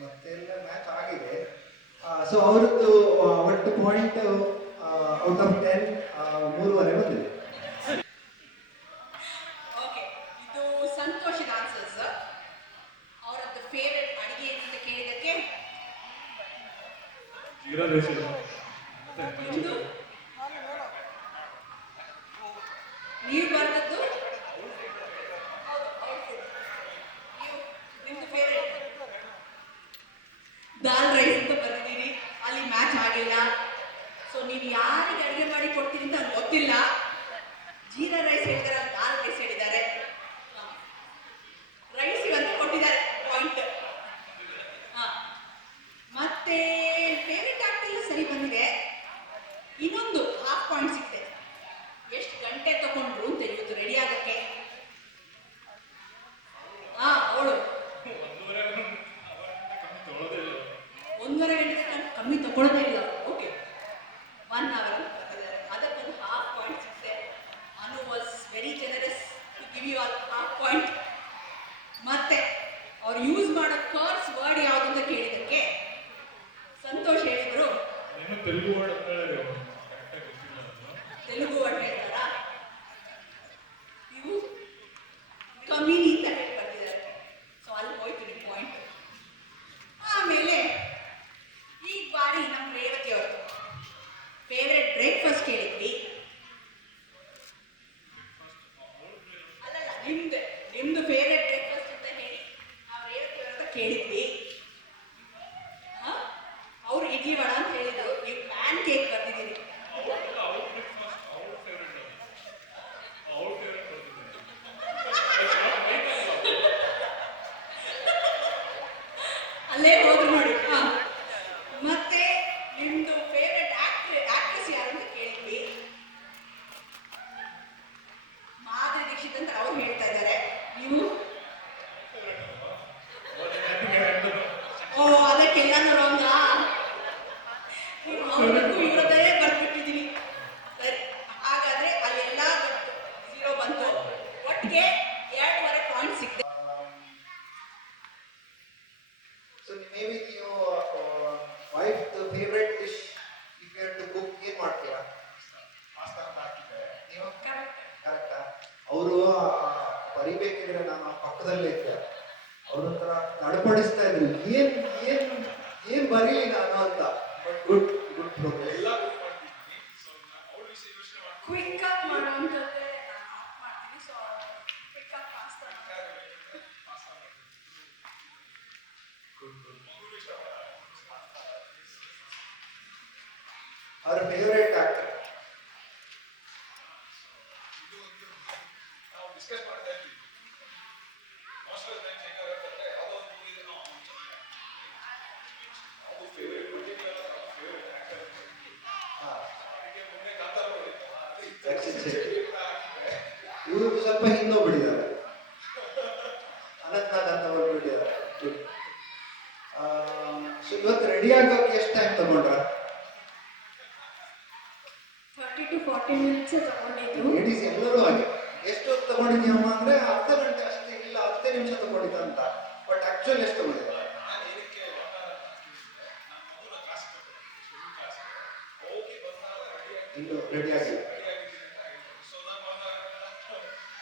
ಮತ್ತೆಲ್ಲ ಮ್ಯಾಚ್ ಆಗಿದೆ. ಸೊ ಅವರದ್ದು ಒಟ್ಟು ಪಾಯಿಂಟ್ ಔಟ್ ಆಫ್ 10 3.5 ಬಂದಿದೆ. ಓಕೆ, ಇದು ಸಂತೋಷದ ಆನ್ಸರ್ಸ್. ಅವರದ್ದು ಫೇವ್ರೆಟ್ ಅಡಿಗೆ ಏನಂತ ಕೇಳಿದಕ್ಕೆ ಜೀರಾ ರೈಸ್. ನಿಮ್ದು ನೀವು ಬರೆದದ್ದು ನಿಮ್ದು ಫೇವ್ರೆಟ್ ದಾಲ್ ರೈಸ್ ಅಂತ ಬರ್ತಿದ್ದೀರಿ. ಅಲ್ಲಿ ಮ್ಯಾಚ್ ಆಗಿಲ್ಲ. ಸೊ ನೀವು ಯಾರಿಗೆ ಅಡುಗೆ ಮಾಡಿ ಕೊಡ್ತೀರಿ ಅಂತ ಅವ್ರಿಗೆ ಗೊತ್ತಿಲ್ಲ. ಜೀರಾ ರೈಸ್ ಹೇಳಿದಾರೆ, ದಾಲ್ ರೈಸ್ ಹೇಳಿದ್ದಾರೆ. ರೈಸ್ ಇವತ್ತು ಕೊಟ್ಟಿದ್ದಾರೆ ಪಾಯಿಂಟ್. ಮತ್ತೆ ಫೇವ್ರೆಟ್ ಆಗ್ತಿಲ್ಲ, ಸರಿ ಬಂದಿದೆ. ಇನ್ನೊಂದು ಹಾಫ್ ಪಾಯಿಂಟ್ ಸಿಕ್ಕಿದೆ. ಎಷ್ಟು ಗಂಟೆ ತಗೊಂಡ್ರು ಅಂತ ಇವತ್ತು ರೆಡಿ ಆಗಕ್ಕೆ. ಅವಳು 1.5 ಗಂಟೆ ಕಮ್ಮಿ ತಗೊಳ್ಳೋದೇ ಇಲ್ಲ. ಓಕೆ, 1 hour ಬರ್ತಿದ್ದಾರೆ. ಅದಕ್ಕೊಂದು ಹಾಫ್ ಪಾಯಿಂಟ್ ಸಿಕ್ಕಿದೆ. Anu was very generous to give you all half point. ಮತ್ತೆ ಅವ್ರು ಯೂಸ್ ಮಾಡೋ ಕರ್ಸ್ ವರ್ಡ್ ಯಾವುದು ಅಂತ ಕೇಳಿದಕ್ಕೆ ಸಂತೋಷ್ ಹೇಳಿದ್ರು ಏನು ತೆಲುಗು ವರ್ಡ್ ಅಂತ ಹೇಳಿದ್ರೆ ಕರೆಕ್ಟಾಗಿ ಗೊತ್ತಿಲ್ಲ ನನಗೆ. ತೆಲುಗು ವರ್ಡ್ ಹೇಳ್ತಾರಾ? ನೀವು ಕಮ್ಮಿನಿ ಅಂತ ಹೇಳಿ ಬರ್ತಿದ್ದಾರೆ. ಸೊ ಅಲ್ಲಿ ಹೋಯ್ತು ನಿಮ್ಮ ಪಾಯಿಂಟ್. ಆಮೇಲೆ ಈ ಬಾರಿ ನಮ್ಮ ರೇವತಿ ಅವರು ಫೇವ್ರೆಟ್ ಬ್ರೇಕ್ಫಾಸ್ಟ್ ಕೇಳಿದ್ವಿ. ಅಲ್ಲಲ್ಲ, ನಿಮ್ದು ಫೇವ್ರೆಟ್ ಬ್ರೇಕ್ಫಾಸ್ಟ್ ಅಂತ ಹೇಳಿ ನಾವು ರೇವತಿ ಅವ್ರ ಹತ್ರ ಕೇಳಿದ್ವಿ. ಅವ್ರು ಇಡ್ಲಿ ವಡ ಅಂತ ಹೇಳಿದ್ರು, ನೀವು ಪ್ಯಾನ್ ಕೇಕ್ ಬರ್ತಿದ್ದೀರಿ. ಅಲ್ಲೇ ಹೋದ್ರು ನೋಡಿ. ಮತ್ತೆ ನಿಮ್ದು ಫೇವ್ರೆಟ್ ಆಕ್ಟ್ರೆಸ್ ಯಾರು ಅಂತ ಕೇಳಿದ್ವಿ. ಮಾಧುರಿ ದೀಕ್ಷಿತ್ ಅಂತ ಅವ್ರು ಹೇಳ್ತಾ ಇದ್ದಾರೆ. ನೀವು ಓ, ಅದಕ್ಕೆಲ್ಲಾನು ರಾಂಗಾ? ಅವ್ರಿಗೂ ಇವರದೇ ಬರ್ಬಿಟ್ಟಿದ್ದೀವಿ. ಸರಿ, ಹಾಗಾದ್ರೆ ಅಲ್ಲೆಲ್ಲ 0 ಬಂತು. ಒಟ್ಟಿಗೆ 2.5 ಪಾಯಿಂಟ್ ಸಿಕ್ಕಿದೆ. ಸೊ ಮೇಬಿ ನೀವು wife favourite dish if you have to cook ಏನು ಮಾಡ್ತೀರಾ? ಪಾಸ್ತಾ ಅಂತ ಹಾಕಿದ್ದಾರೆ. ನೀವು ಕರೆಕ್ಟಾ? ಅವರು ಬರಿಬೇಕಿದ್ರೆ ನಾನು ಪಕ್ಕದಲ್ಲೇ ಇದ್ದೆ. ಅವ್ರತ್ರ ನಡಪಡಿಸ್ತಾ ಇದ್ರು, ಏನ್ ಬರೀಲಿ ನಾನು ಅಂತ. But good progress. ಎಲ್ಲ ಬುಕ್ ಮಾಡ್ತಿದ್ದೀನಿ. ಸೊ ಅವಳ ವಿಷಯ ಯೋಚನೆ ಕ್ವಿಕ್ ಆಗಿ ಮಾಡೋಂಥದ್ದೇ ನಾನು ಆಫ್ ಮಾಡ್ತೀನಿ. ಸೊ ಕ್ವಿಕ್ ಆಗಿ ಪಾಸ್ತಾ ಅವ್ರ ಫೇವರೇಟ್ ಆಕ್ಟರ್. ನಾವು ಡಿಸ್ಕಸ್ ಮಾಡ್ತಾ ಇದ್ವಿ ಮೋಸ್ಟ್ ಆಫ್ ಟೈಮ್ ಹೆಂಗಾಗುತ್ತೆ ಅಂದ್ರೆ ಯಾವುದೋ ಒಂದು ಮೂವಿಲಿ ನಾವು ಫೇವರೇಟ್ ಪರ್ಟಿಕ್ಯುಲರ್ ಫೇವರೇಟ್ ಆಕ್ಟರ್ ಅದಕ್ಕೆ ಮೊನ್ನೆ ಕಾಂತಾರ ರಕ್ಷಿತ್ ಶೆಟ್ಟಿ. ಇವರು ಸ್ವಲ್ಪ ಹಿಂದೋಗ್ಬಿಟ್ಟಿದ್ದಾರೆ, ಅನಂತ್ನಾಗ್ ಅಂತ ಹೋಗ್ಬಿಟ್ಟಿದ್ದಾರೆ. ಸೊ ಇವತ್ತು ರೆಡಿ ಆಗೋಕೆ ಎಷ್ಟು ಟೈಮ್ ತಗೊಂಡ್ರ? 30 to 40 minutes ತಗೊಂಡಿದ್ದು. ಲೇಡೀಸ್ ಎಲ್ಲರೂ ಹಾಗೆ. ಎಷ್ಟು ಹೊತ್ತು ತಗೊಂಡಿದ್ಯಮ್ಮ ಅಂದ್ರೆ ಅರ್ಧ ಗಂಟೆ ಅಷ್ಟೇ, ಇಲ್ಲ 10 ನಿಮಿಷ ತಗೊಂಡಿದ್ದ ಅಂತ. ಬಟ್ ಆಕ್ಚುಲ್ ಎಷ್ಟು ತಗೊಂಡಿದ್ದಾರೆ? ನಾನು ಏನಕ್ಕೆ ನನ್ನ ಮಗುನ ಕ್ಲಾಸ್ ಕ್ಲಾಸ್ ಹೋಗಿ ಬಂದಾಗ ಇನ್ನು ರೆಡಿ ಆಗಿ ರೆಡಿ ಆಗಿದ್ದೀನಿ ಅಂತ ಹೇಳ್ತಾರೆ. ಸೊ ನಾನು ಬಂದಾಗ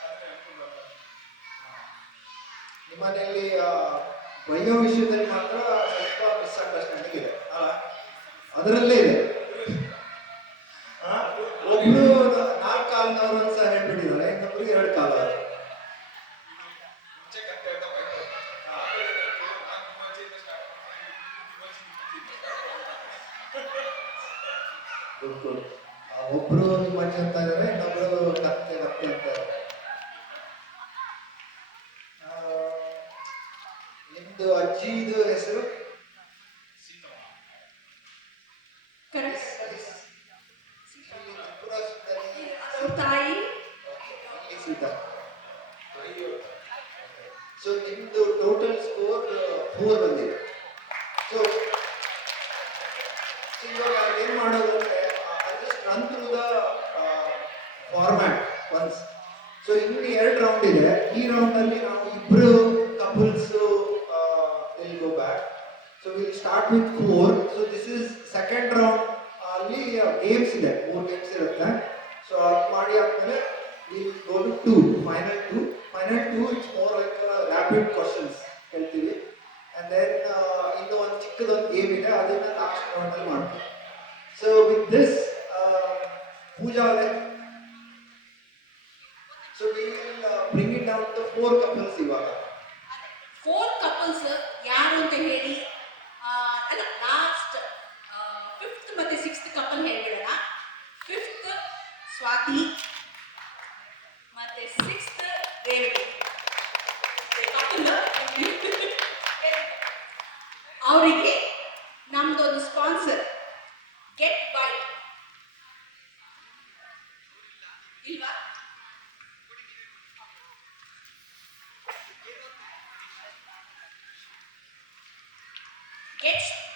ಅದನ್ನೇ ಅನ್ಕೊಂಡಲ್ಲ. ನಿಮ್ಮನೆಯಲ್ಲಿ ಬೈಯೋ ವಿಷಯದಲ್ಲಿ ಮಾತ್ರ ಸ್ವಲ್ಪ ಮಿಸ್ಅಂಡರ್ಸ್ಟ್ಯಾಂಡಿಂಗ್ ಇದೆ ಅಲ್ಲ, ಅದರಲ್ಲೇ ಇದೆ. ಒಬ್ರು 4 ಕಾಲ್ನವ್ರು ಅಂತ ಹೇಳ್ಬಿಟ್ಟಿದ್ದಾರೆ, ಇನ್ನೊಬ್ರು 2 ಕಾಲ. ಮುಂಚೆ ಕತೆ ಅಂತ ಬೈತಾರೆ. ನಾನು ಮುಂಚೆಯಿಂದ ಸ್ಟಾರ್ಟ್ ಒಬ್ರು ನಿಮ್ಮ ಅಜ್ಜಿ ಅಂತ ಇದಾರೆ, ಇನ್ನೊಬ್ರು ಕತ್ತೆ ಕತ್ತೆ ಅಂತ ಇದ್ದಾರೆ. ನಿಮ್ದು ಅಜ್ಜಿದು ಹೆಸರು? ಸೀತಮ್ಮ. ಕರೆಕ್ಟ್. ತ್ರಿಪುರ ಸುಂದರಿ. ಅವ್ರ ತಾಯಿ ಇಲ್ಲಿ ಸೀತಾ. ಸೊ ನಿಮ್ದು ಟೋಟಲ್ ಸ್ಕೋರ್ 4 ಬಂದಿದೆ. ಸೊ ಇವಾಗ ಏನ್ ಮಾಡೋದು ಅಂದ್ರೆ just run through the format once. So ಇನ್ನು 2 ರೌಂಡ್ ಇದೆ. ಈ ರೌಂಡ್ ಅಲ್ಲಿ ನಾವು ಇಬ್ರು couples will go back. So will start with 4. So this is second round. ಅಲ್ಲಿ ಗೇಮ್ಸ್ ಇದೆ, 3 ಗೇಮ್ಸ್ ಇರುತ್ತೆ. ಸೊ ಅದು ಮಾಡಿ ಆದ್ಮೇಲೆ will go to 2, final 2. Final 2 it's more like rapid questions ಹೇಳ್ತೀವಿ. ಅಂಡ್ ದೆನ್ ಇನ್ನು ಒಂದು ಚಿಕ್ಕದೊಂದು ಗೇಮ್ ಇದೆ, ಅದನ್ನ ಲಾಸ್ಟ್ ರೌಂಡ್ ಅಲ್ಲಿ ಮಾಡ್ತೀವಿ. ಸೊ ವಿತ್ ದಿಸ್ ಪೂಜಾ ಅವರೇ, so we will bring it down to 4 couples ಇವಾಗ. 4 ಕಪಲ್ಸ್ ಯಾರು ಅಂತ ಹೇಳಿ ಅಲ್ಲ, ಲಾಸ್ಟ್ 5th ಮತ್ತೆ 6th ಕಪಲ್ ಹೇಳ್ಬಿಡೋಣ. 5th ಸ್ವಾತಿ ಮತ್ತೆ 6th ರೇವತಿ ಕಪಲ್. ಅವರಿಗೆ ನಮ್ದೊಂದು ಸ್ಪಾನ್ಸರ್ ಗೆಟ್ ಬೈಟ್ ಇಲ್ವಾ?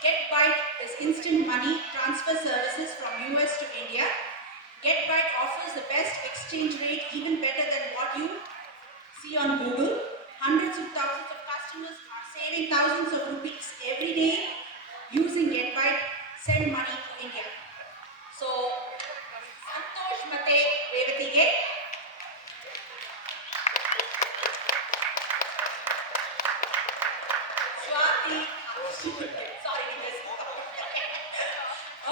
GetByte is instant money transfer services from US to India. GetByte offers the best exchange rate, even better than what you see on Google. Hundreds of thousands of customers are saving thousands of rupees every day using GetByte. Send money to India. So, Santosh ಮತ್ತೆ ರೇವತಿಗೆ Swathi sorry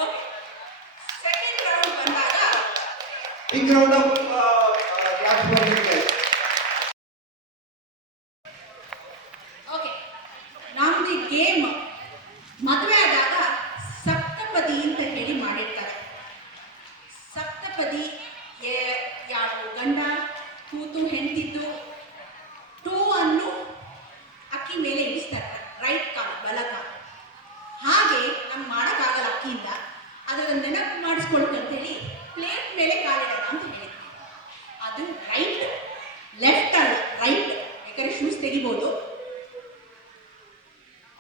okay. Second round ಬಂದಾಗ big round of class for you guys. Okay, ನಮ್ದು ಗೇಮ್ ಮದುವೆ ಆದಾಗ ಸಪ್ತಪದಿ ಅಂತ ಹೇಳಿ ಮಾಡಿರ್ತಾರೆ. ಸಪ್ತಪದಿ ಯಾರು ಗಂಡ ಕೂತು ಹೆಂಡತಿದ್ದು ಟೂ ಅನ್ನು ಅಕ್ಕಿ ಮೇಲೆ ಇಳಿಸ್ತಾರೆ, ರೈಟ್ ಕಾಲು ಬಲ ಕಾಲು. ಹಾಗೆ ನಮ್ಗೆ ಮಾಡೋಕ್ಕಾಗಲ್ಲ ಅಕ್ಕಿಯಿಂದ, ಅದರ ನೆನಪು ಮಾಡಿಸ್ಕೊಳ್ತಂತ ಹೇಳಿ ಪ್ಲೇಟ್ ಮೇಲೆ ಕಾಲಿಡೋಣ ಅಂತ ಹೇಳಿದ್ವಿ. ಅದು ರೈಟ್, ಲೆಫ್ಟ್ ಅಲ್ಲ ರೈಟ್, ಯಾಕಂದ್ರೆ ಶೂಸ್ ತೆಗಿಬೋದು.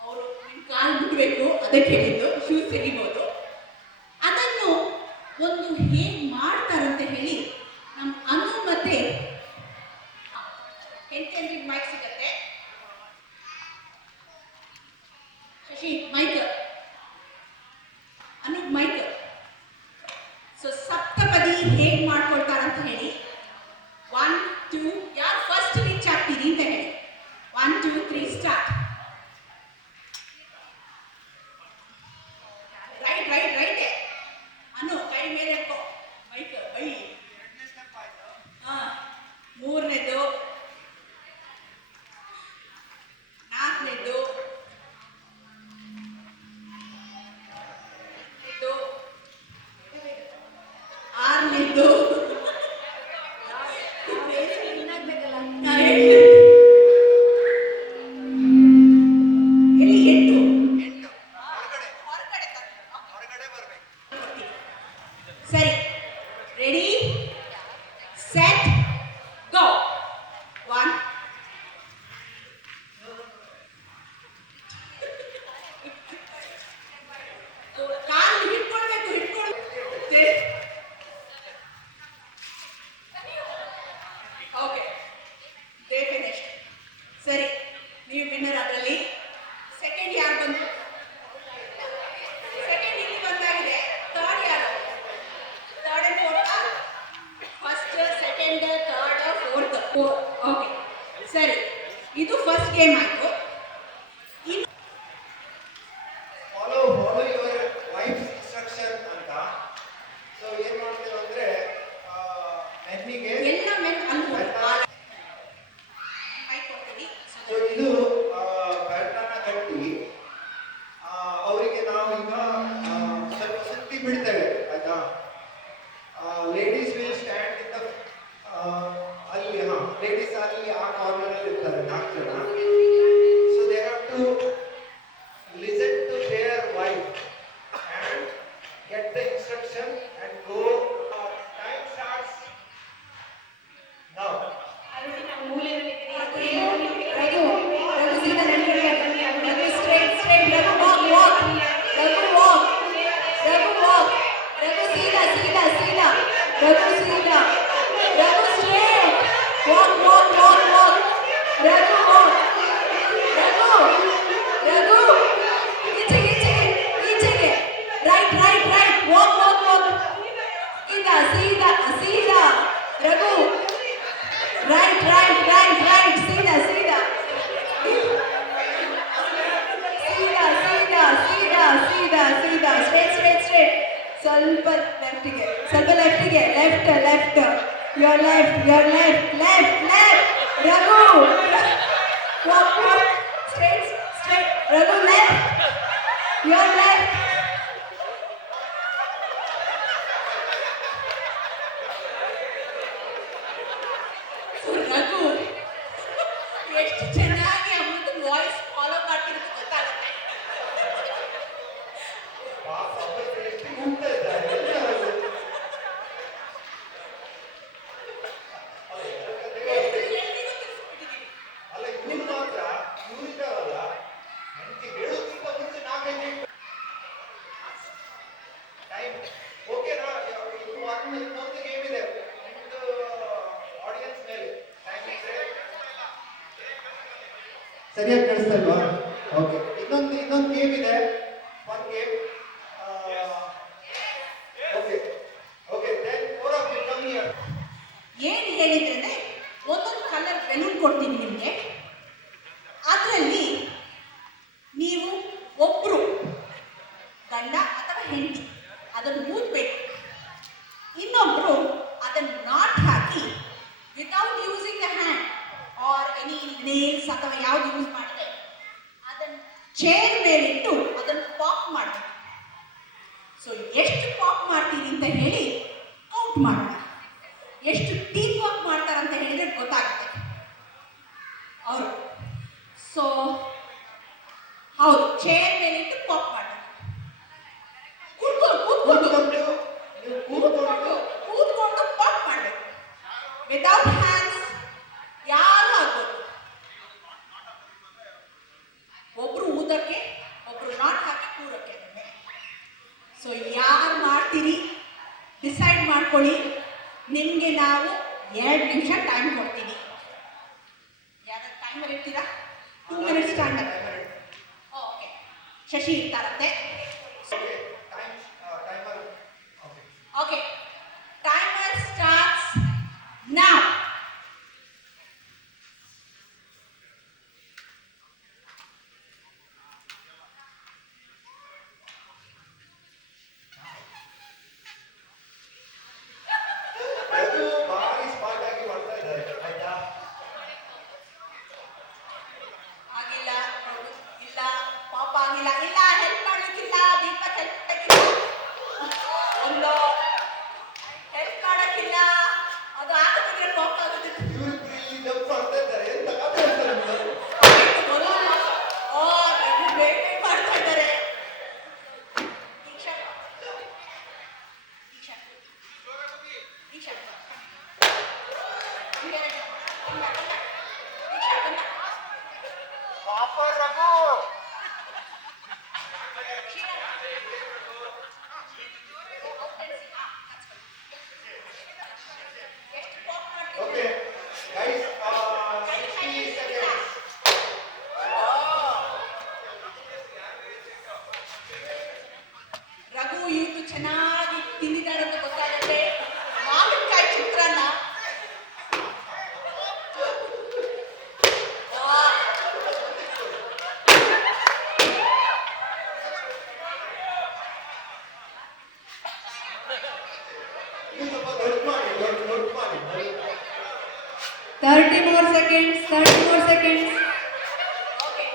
ಅವರು ನಿಮ್ಮ ಕಾಲು ಬಿಡಬೇಕು ಅದಕ್ಕೆ ಹೇಳಿದ್ದು, ಶೂಸ್ ತೆಗಿಬೋದು. ಅದನ್ನು ಒಂದು ಹೇಗೆ ಮಾಡ್ತಾರಂತ ಹೇಳಿ ನಮ್ಮ ಅನು ಮತ್ತೆ ಹೆಂಡತಿ ಮೈಕ್ ಸಿಗತ್ತೆ. ಶಶಿ ಮೈಕ್, ಅನು ಮೈಕ್. ಸೊ ಸಪ್ತಪದಿ ಹೇಗೆ ಮಾಡ್ಕೊಳ್ತಾರಂತ ಹೇಳಿ 1 2 ಯಾರು ಫಸ್ಟ್ ರೀಚ್ ಆಗ್ತೀರಿ ಅಂತ ಹೇಳಿ 1 2 3 start. Right right right. Anu ಕೈ ಮೇಲೆ ಇಟ್ಕೋ, ಮೈಕ್ ಹಾ, ಮೂರನೇದು, ನಾಲ್ಕನೇದು, ಆರನೇದು, ಎಲ್ಲಿ ಎಂಟು ಹೊರಗಡೆ ಬರ್ಬೇಕು. ಸರಿ, ರೆಡಿ, ಸೆಟ್, ಗೋ. ಒನ್, ಕಾಲು ಹಿಡ್ಕೊಳ್ಬೇಕು. Okay, they finished. ಸರಿ, ನೀವು ವಿನ್ನರ್. ಅದರಲ್ಲಿ ಸೆಕೆಂಡ್ ಯಾರು ಬಂದು? ಸೆಕೆಂಡ್ ಇಲ್ಲಿ ಬಂದಾಗಿದೆ. ಥರ್ಡ್ ಯಾರು? Third and fourth? First, second, third, fourth. Okay, ಸರಿ, ಇದು ಫಸ್ಟ್ ಗೇಮ್ ಆಯಿತು. ಇನ್ನು ಫಾಲೋ ಯುವರ್ ವೈಫ್ ಇನ್ಸ್ಟ್ರಕ್ಷನ್ ಅಂತ. ಸೊ ಏನ್ ಮಾಡ್ತೇವೆ ಅಂದ್ರೆ ಹೆಣ್ಣಿಗೆ ಎಲ್ಲ ಮೇಲೆ ಅನ್ಬೋದು ಕೊಡ್ತೀವಿ. ಸೊ ಇದು ಬ್ಯಾಟನ್ನ ಕಟ್ಟಿ ಅವರಿಗೆ ನಾವು ಈಗ ಸ್ವಲ್ಪ ಸುತ್ತಿ ಬಿಡ್ತೇವೆ ಆಯ್ತಾ. Ladies will stand in the ಅಲ್ಲಿ, ಲೇಡೀಸ್ ಅಲ್ಲಿ ಆ ಕಾರ್ನರ್ ಅಲ್ಲಿ ಇರ್ತಾರೆ 4 ಜನ. So they have to listen to their wife and get the instruction and go. Time starts now. ಸ್ವಲ್ಪ ಲೆಫ್ಟಿಗೆ, ಸ್ವಲ್ಪ ಲೆಫ್ಟಿಗೆ, left, your left, Raghu, walk, straight, Raghu, left, your left. Raghu ಎಷ್ಟು ಚೆನ್ನಾಗಿ ಅಮ್ಮನ ವಾಯ್ಸ್ ಫಾಲೋ ಮಾಡ್ತಿರೋದು ಗೊತ್ತಾಗುತ್ತೆ. ಪಾಪ ಅವರು ಎಷ್ಟು ಮುಂದೆ ಇದ್ದಾರೆ. ಅಲ್ಲ ಇವ್ರು ಮಾತ್ರ ಇವ್ರಿದ್ದಾರಲ್ಲ, ನನಗೆ ಹೇಳೋದಕ್ಕಿಂತ ಮುಂಚೆ 4-5 ಟೈಮ್. ಓಕೆನಾ? ಇನ್ನೊಂದು ಗೇಮ್ ಇದೆ, ಆಡಿಯನ್ಸ್ ಮೇಲೆ ಟೈಮ್ ಇದ್ರೆ ಸರಿಯಾಗಿ ಕಳಿಸ್ತಾ ಇಲ್ವಾ? ಓಕೆ, ಇನ್ನೊಂದು ಗೇಮ್ ಇದೆ, one game. Okay, then 4 of you come here. ಏನು ಹೇಳಿದ್ರೆ ಒಂದೊಂದು ಕಲರ್ ಬೆಲೂನ್ ಕೊಡ್ತೀನಿ ನಿಮಗೆ. ಅದರಲ್ಲಿ ನೀವು ಒಬ್ಬರು ಗಂಡ ಅಥವಾ ಹೆಂಡತಿ ಅದನ್ನು ಊದಬೇಕು. ಇನ್ನೊಬ್ಬರು ಅದನ್ನು not hockey without using the hand R any nails ಅಥವಾ ಯಾವ್ದು ಯೂಸ್ ಮಾಡಿದೆ ಅದನ್ನು ಚೇರ್ ಮೇಲಿಟ್ಟು ಅದನ್ನು ಪಾಪ್ ಮಾಡಬೇಕು. ಸೊ ಎಷ್ಟು ಪಾಪ್ ಮಾಡ್ತೀರಿ ಅಂತ ಹೇಳಿ ಕೌಂಟ್ ಮಾಡೋಣ. ಎಷ್ಟು ಟೀಮ್ ವರ್ಕ್ ಮಾಡ್ತಾರಂತ ಹೇಳಿದ್ರೆ ಗೊತ್ತಾಗುತ್ತೆ ಅವರು. ಸೊ ಹೌದು, ಚೇರ್ ಮೇಲಿಟ್ಟು ಪಾಪ್ ಮಾಡಬೇಕು. ಕೂತ್ಕೊಂಡು ಪಾಪ್ ಮಾಡಬೇಕು. ವಿತೌಟ್ ಹ್ಯಾಂಡ್ಸ್ ಯಾರು ಆಗ್ಬೋದು. ಒಬ್ರು ಊದಕ್ಕೆ, ಒಬ್ರು ನಾಟ್ ಹಾಕಿ ಕೂರಕ್ಕೆ. ಸೊ ಯಾರು ಮಾಡ್ತೀರಿ ಡಿಸೈಡ್ ಮಾಡ್ಕೊಳ್ಳಿ. ನಿಮಗೆ ನಾವು 2 ನಿಮಿಷ ಟೈಮ್ ಕೊಡ್ತೀನಿ. ಯಾರು ಟೈಮರ್ ಇರ್ತೀರಾ? 2 ಮಿನಿಟ್ಸ್ ಟೈಮ್. ಓಕೆ, ಶಶಿ ಇರ್ತಾರಂತೆ. Okay, timer starts now. 30 more seconds, 30 more seconds. Okay.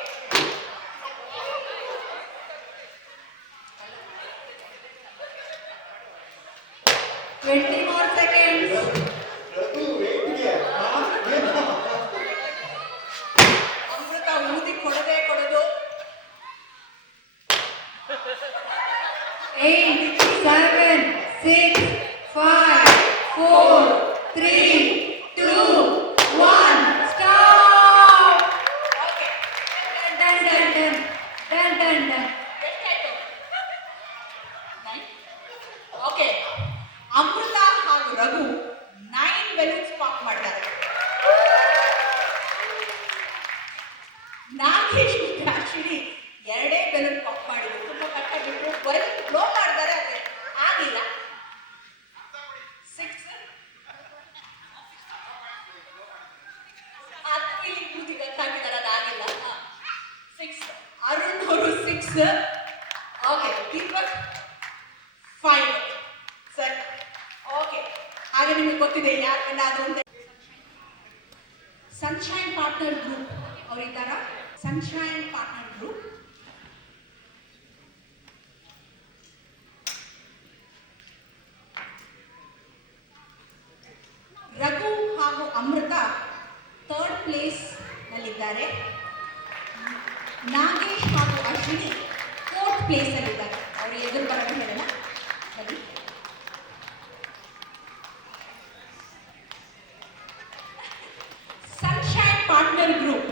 20 more seconds. Raghu wait ಇದೆಯಾ? ಏನು? ಅಮೃತ ಊದಿ ಕೊಡದೆ ಕೊಡೋದು. 8, 7, 6, 5, 4, 3, 2, 1. Stop! Okay. Done. ಎಷ್ಟಾಯ್ತು? 9? Okay. ಅಮೃತ ಹಾಗೂ ರಘು 9 ಬೆಲೂನ್ಸ್ ಪಾಪ್ ಮಾಡ್ತಾರೆ. ನಾಗೇಶ್ ಮತ್ತು ಅಶ್ವಿನಿ 2 ಬೆಲೂನ್ ಪಾಪ್ ಮಾಡಿದ್ರು. ತುಂಬಾ ಕಷ್ಟ ಬಿಟ್ಟು ಬರೀ ಬ್ಲೋ ಮಾಡ್ತಾರೆ, ಅದೇ ಆಗಿಲ್ಲ. 6 ಇಲ್ಲಿ ಬೂದಿ ಗೊತ್ತಾಗಿದ್ದಾರೆ, ಅದಾಗಿಲ್ಲ. 6 ಅರುಣ್ ಅವರು 6. ಓಕೆ, ದೀಪಕ್ 5. ಸರಿ, ಓಕೆ. ಹಾಗೆ ನಿಮಗೆ ಗೊತ್ತಿದೆ ಯಾರಿಗಾದ್ರೂ ಅಂತ. ಸನ್ಶೈನ್ ಪಾರ್ಟ್ನರ್ ಗ್ರೂಪ್ ಅವರಿದ್ದಾರ? Sunshine Partner Group. ರಘು ಹಾಗೂ ಅಮೃತ 3rd ಪ್ಲೇಸ್ ನಲ್ಲಿದ್ದಾರೆ. ನಾಗೇಶ್ ಹಾಗೂ ಅಶ್ವಿನಿ 4th ಪ್ಲೇಸ್ ಅಲ್ಲಿದ್ದಾರೆ. ಅವರು ಎದುರು ಬರೋಣ ಹೇಳೋಣ ಬನ್ನಿ. ಸನ್ಶೈನ್ ಪಾರ್ಟ್ನರ್ ಗ್ರೂಪ್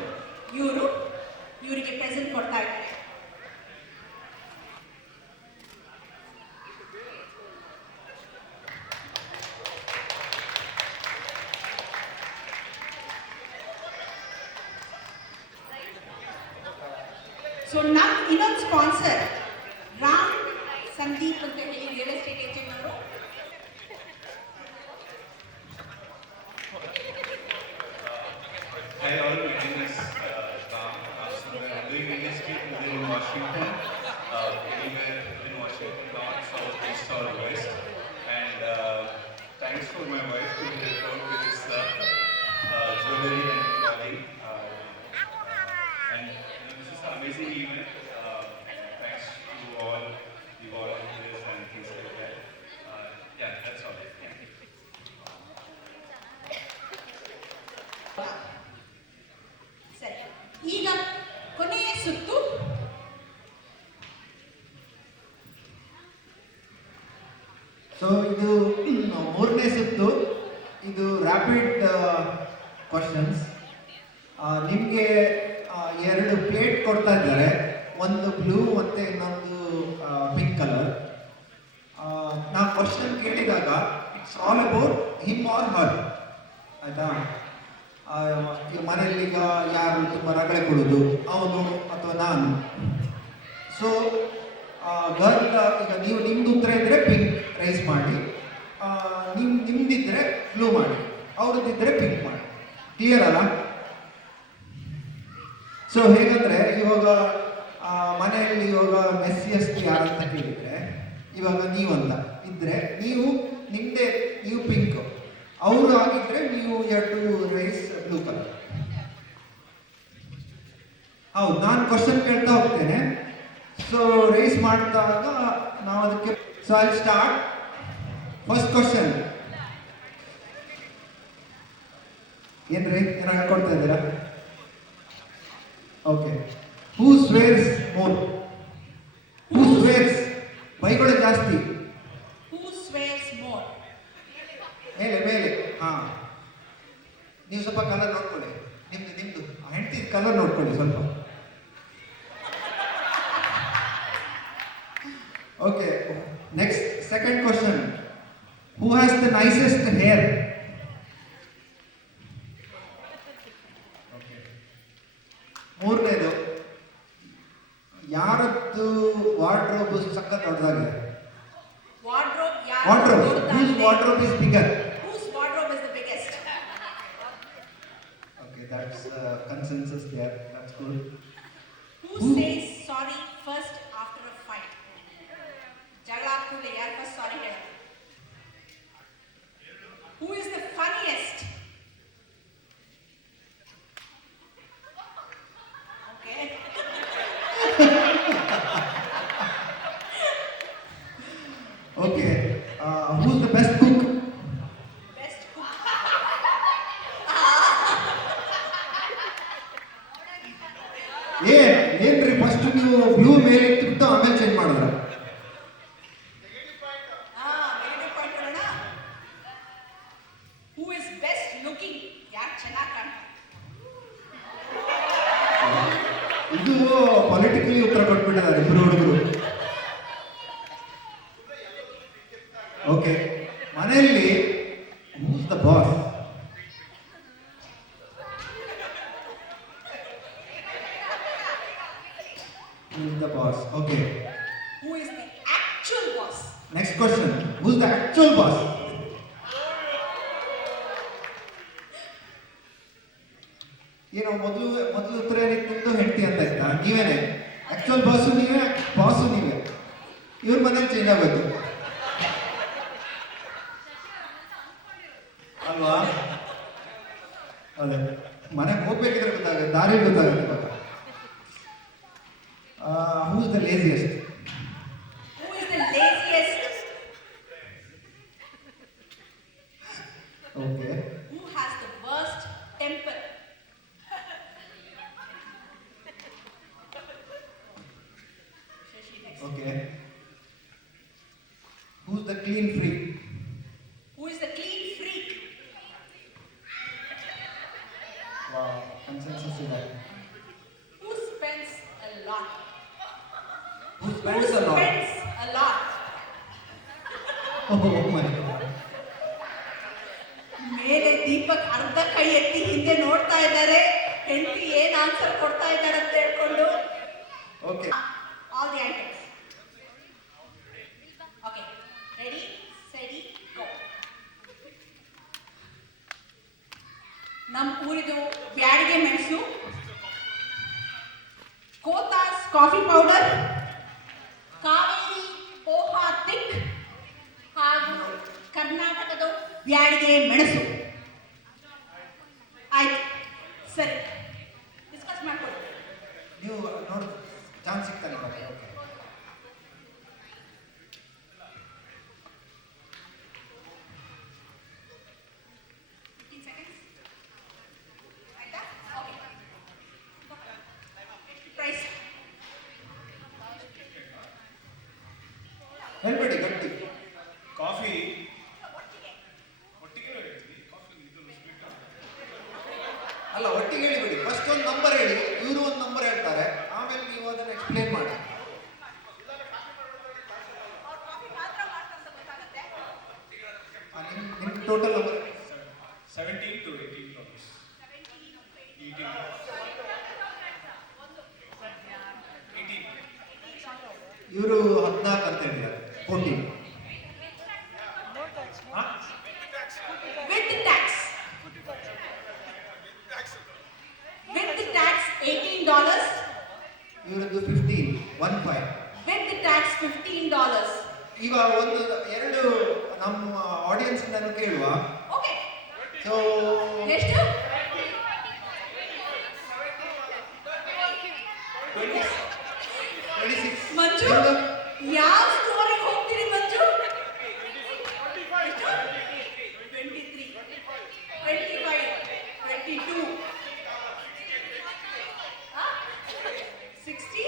ಇವರಿಗೆ ಪ್ರೆಸೆಂಟ್ ಕೊಡ್ತಾ ಇದ್ದಾರೆ. ಸೊ ನಮ್ಮ ಇನ್ನೊಂದು ಸ್ಪಾನ್ಸರ್ ರಾಮ್ ಸಂದೀಪ್ ಅಂತ ಹೇಳಿ ರಿಯಲ್ ಎಸ್ಟೇಟ್ ಏಜೆಂಟ್ ಅವರು. I already did this somewhere. I'm doing real estate within Washington, anywhere within Washington, north, south, east, or west. And thanks for my wife to help out with this jewelry and clothing. And this is an amazing event. Thanks to all the volunteers and things like that. Yeah, that's all. Thank you. ಸರಿ, ಈಗ ಕೊನೆಯ ಸುತ್ತು. ಸೊ ಇದು 3ನೇ ಸುತ್ತು. ಇದು ರ್ಯಾಪಿಡ್ ಕ್ವಶನ್ಸ್. ನಿಮಗೆ 2 ಪ್ಲೇಟ್ ಕೊಡ್ತಾ ಇದ್ದಾರೆ, ಒಂದು ಬ್ಲೂ ಮತ್ತು ಇನ್ನೊಂದು ಪಿಂಕ್ ಕಲರ್. ನಾವು ಕ್ವಶನ್ ಕೇಳಿದಾಗ it's all about him or her, ಆಯಿತಾ? ಈಗ ಮನೆಯಲ್ಲಿ ಈಗ ಯಾರು ತುಂಬ ರಗಳೆ ಕೊಡೋದು, ಅವನು ಅಥವಾ ನಾನು. ಸೊ ಗರ್ಲ್, ಈಗ ನೀವು ನಿಮ್ದು ಉತ್ತರ ಇದ್ದರೆ ಪಿಂಕ್ ರೈಸ್ ಮಾಡಿ, ನಿಮ್ದಿದ್ರೆ ಬ್ಲೂ ಮಾಡಿ, ಅವ್ರದ್ದಿದ್ರೆ ಪಿಂಕ್ ಮಾಡಿ. ಕ್ಲಿಯರ್ ಅಲ್ಲ? ಸೊ ಹೇಗಂದರೆ ಇವಾಗ ಮನೆಯಲ್ಲಿ ಇವಾಗ ಮೆಸ್ಸಿಯಸ್ಟ್ ಯಾರಂತ ಕೇಳಿದರೆ, ಇವಾಗ ನೀವಂತ ಇದ್ದರೆ ನೀವು ಪಿಂಕ್, ಅವರು ಆಗಿದ್ರೆ ನೀವು 2 ರೈಸ್ ಬ್ಲೂ ಕಲರ್. ಹೌದು, ನಾನು ಕ್ವಶನ್ ಕೇಳ್ತಾ ಹೋಗ್ತೇನೆ. ಸೊ ರೈಸ್ ಮಾಡಿದಾಗ ನಾವು ಅದಕ್ಕೆ. So I start. First question. ಏನ್ರಿ, ಏನೋ ಹೇಳ್ಕೊಡ್ತಾ ಇದ್ದೀರಾ? ಓಕೆ. ಹೂ ಸ್ವೇರ್ಸ್ ಮೋರ್? ಹೂ ಸ್ವೇರ್ಸ್? ಬೈಗಳು ಜಾಸ್ತಿ. ಹೂ ಸ್ವೇರ್ಸ್ ಮೋರ್? ಮೇಲೆ ಹಾಂ. ನೀವು ಸ್ವಲ್ಪ ಕಲರ್ ನೋಡ್ಕೊಳ್ಳಿ, ನಿಮ್ದು ಹೆಂಡತಿ ಕಲರ್ ನೋಡ್ಕೊಳ್ಳಿ ಸ್ವಲ್ಪ. Okay, next second question. Who has the nicest hair? Okay. 3ನೇದು, ಯಾರದ್ದು ವಾರ್ಡ್ರೋಬ್ ಸಖತ್ ದೊಡ್ಡದಾಗಿದೆ? Wardrobe wardrobe. Whose wardrobe is bigger? Whose wardrobe is the biggest? Okay, that's consensus there. That's good. Who says sorry first after a fight? ಜಗಳ ಕೂಡಲೇ ಯಾರು ಫಸ್ಟ್ ಸಾರಿ ಹೇಳೋದು? Who is the funniest? ಬಂದ್ಬಿಟ್ಟಿದ್ದಾರೆ ಇಬ್ರು ಹುಡುಗರು. ಓಕೆ, ಮನೆಯಲ್ಲಿ who's the boss? Who's the boss? Okay. Who is the actual boss? Next question. Who's the actual boss? ಏನೋ ಮೊದಲು ಉತ್ತರ ಏನಿತ್ತು ನಿಮ್ದು ಹೆಂಡತಿ ಅಂತ ಇತ್ತಾ? ನೀವೇನೆ ಆಕ್ಚುಯಲ್ ಬಾಸು ನೀವೇ, ಬಾಸು ನೀವೇ. ಇವ್ರ ಮನೇಲಿ ಚೇಂಜ್ ಆಗೋಯ್ತು ಅಲ್ವಾ? ಅದೇ ಮನೆಗೆ ಹೋಗ್ಬೇಕಿದ್ರೆ ಗೊತ್ತಾಗುತ್ತೆ, ದಾರಿ ಗೊತ್ತಾಗುತ್ತೆ ಇವಾಗ. Who's the laziest? Who is the laziest? Okay. Who has the worst temper? Shashi next. Okay. Who's the clean freak? Who is the clean freak? Wow, consensus ಇದೆ. Who spends a lot? Who spends a lot? Spends a lot. Oh my God. ಮೇಲೆ ದೀಪಕ್ ಅರ್ಧ ಕೈ ಎತ್ತಿ ಹಿಂದೆ ನೋಡ್ತಾ ಇದ್ದಾರೆ, ಹೆಂಡತಿ ಏನ್ ಆನ್ಸರ್ ಕೊಡ್ತಾ ಇದ್ದಾರೆ ಅಂತ ಹೇಳ್ಕೊಂಡು. Okay. All the items. Okay, ready, steady, go. ನಮ್ಮ ಊರಿದು ಬ್ಯಾಡಿಗೆ ಮೆಣಸು, ಕೋತಾಸ್ ಕಾಫಿ ಪೌಡರ್, ಕಾವೇರಿ ಪೋಹಾ ತಿಕ್ ಹಾಗೂ ಕರ್ನಾಟಕದ ಬ್ಯಾಡಿಗೆ ಮೆಣಸು. ಆಯ್ತು, ಸರಿ, ಡಿಸ್ಕಸ್ ಮಾಡ್ಕೊಳ್ಳಿ. ನೀವು ನೋಡಿ ಚಾನ್ಸ್ ಸಿಗ್ತಾನೆ ಓಕೆ. 15 seconds. ಆಯ್ತಾ? ಓಕೆ. ಪ್ರೈಸ್ ಹೇಳ್ಬೇಡಿ ಗಟ್ಟಿ. ಕಾಫಿ ಅಲ್ಲ, ಒಟ್ಟಿಗೆ ಹೇಳಿಬಿಡಿ. ಫಸ್ಟ್ ಒಂದು ನಂಬರ್ ಹೇಳಿ, ಇವರು ಒಂದು ನಂಬರ್ ಹೇಳ್ತಾರೆ, ಆಮೇಲೆ ನೀವು ಅದನ್ನು ಎಕ್ಸ್ಪ್ಲೇನ್ ಮಾಡಿ. ನಿಮ್ಮ ಟೋಟಲ್ ನಂಬರ್ 17 to 18 dollars. 18. 18. ಇವರು 14 ಅಂತ ಹೇಳಿದ್ದಾರೆ. 14. with the tax. With the tax $18. ಇವರದ್ದು 15. 15. With the tax $15. ಈಗ ಒಂದು ಎರಡು ನಮ್ಮ ಆಡಿಯನ್ಸ್ ನಾನು ಕೇಳುವ. Okay. ಸೊ ಎಷ್ಟು? 26. ಮಂಜು, ಯಾವ ಸ್ಟೋರಿಗೆ ಹೋಗ್ತೀರಿ ಮಂಜು? 23, 25, 22, 60,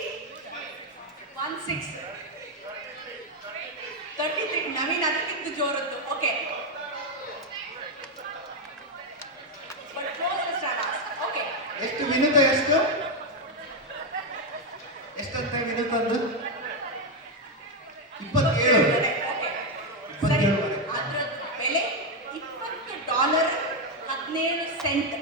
16, 33. ನವೀನ್ ಅದಕ್ಕಿಂತ ಜೋರದ್ದು. Okay, but close start. Okay, ಎಷ್ಟು ವಿನುತ? ಎಷ್ಟು ಎಷ್ಟಂತ ವಿನುತಂದು? 27. ಓಕೆ, 27 ಸರಿ. ವರೆ. ಅದರ ಬೆಲೆ $20, 17 ಸೆಂಟ್.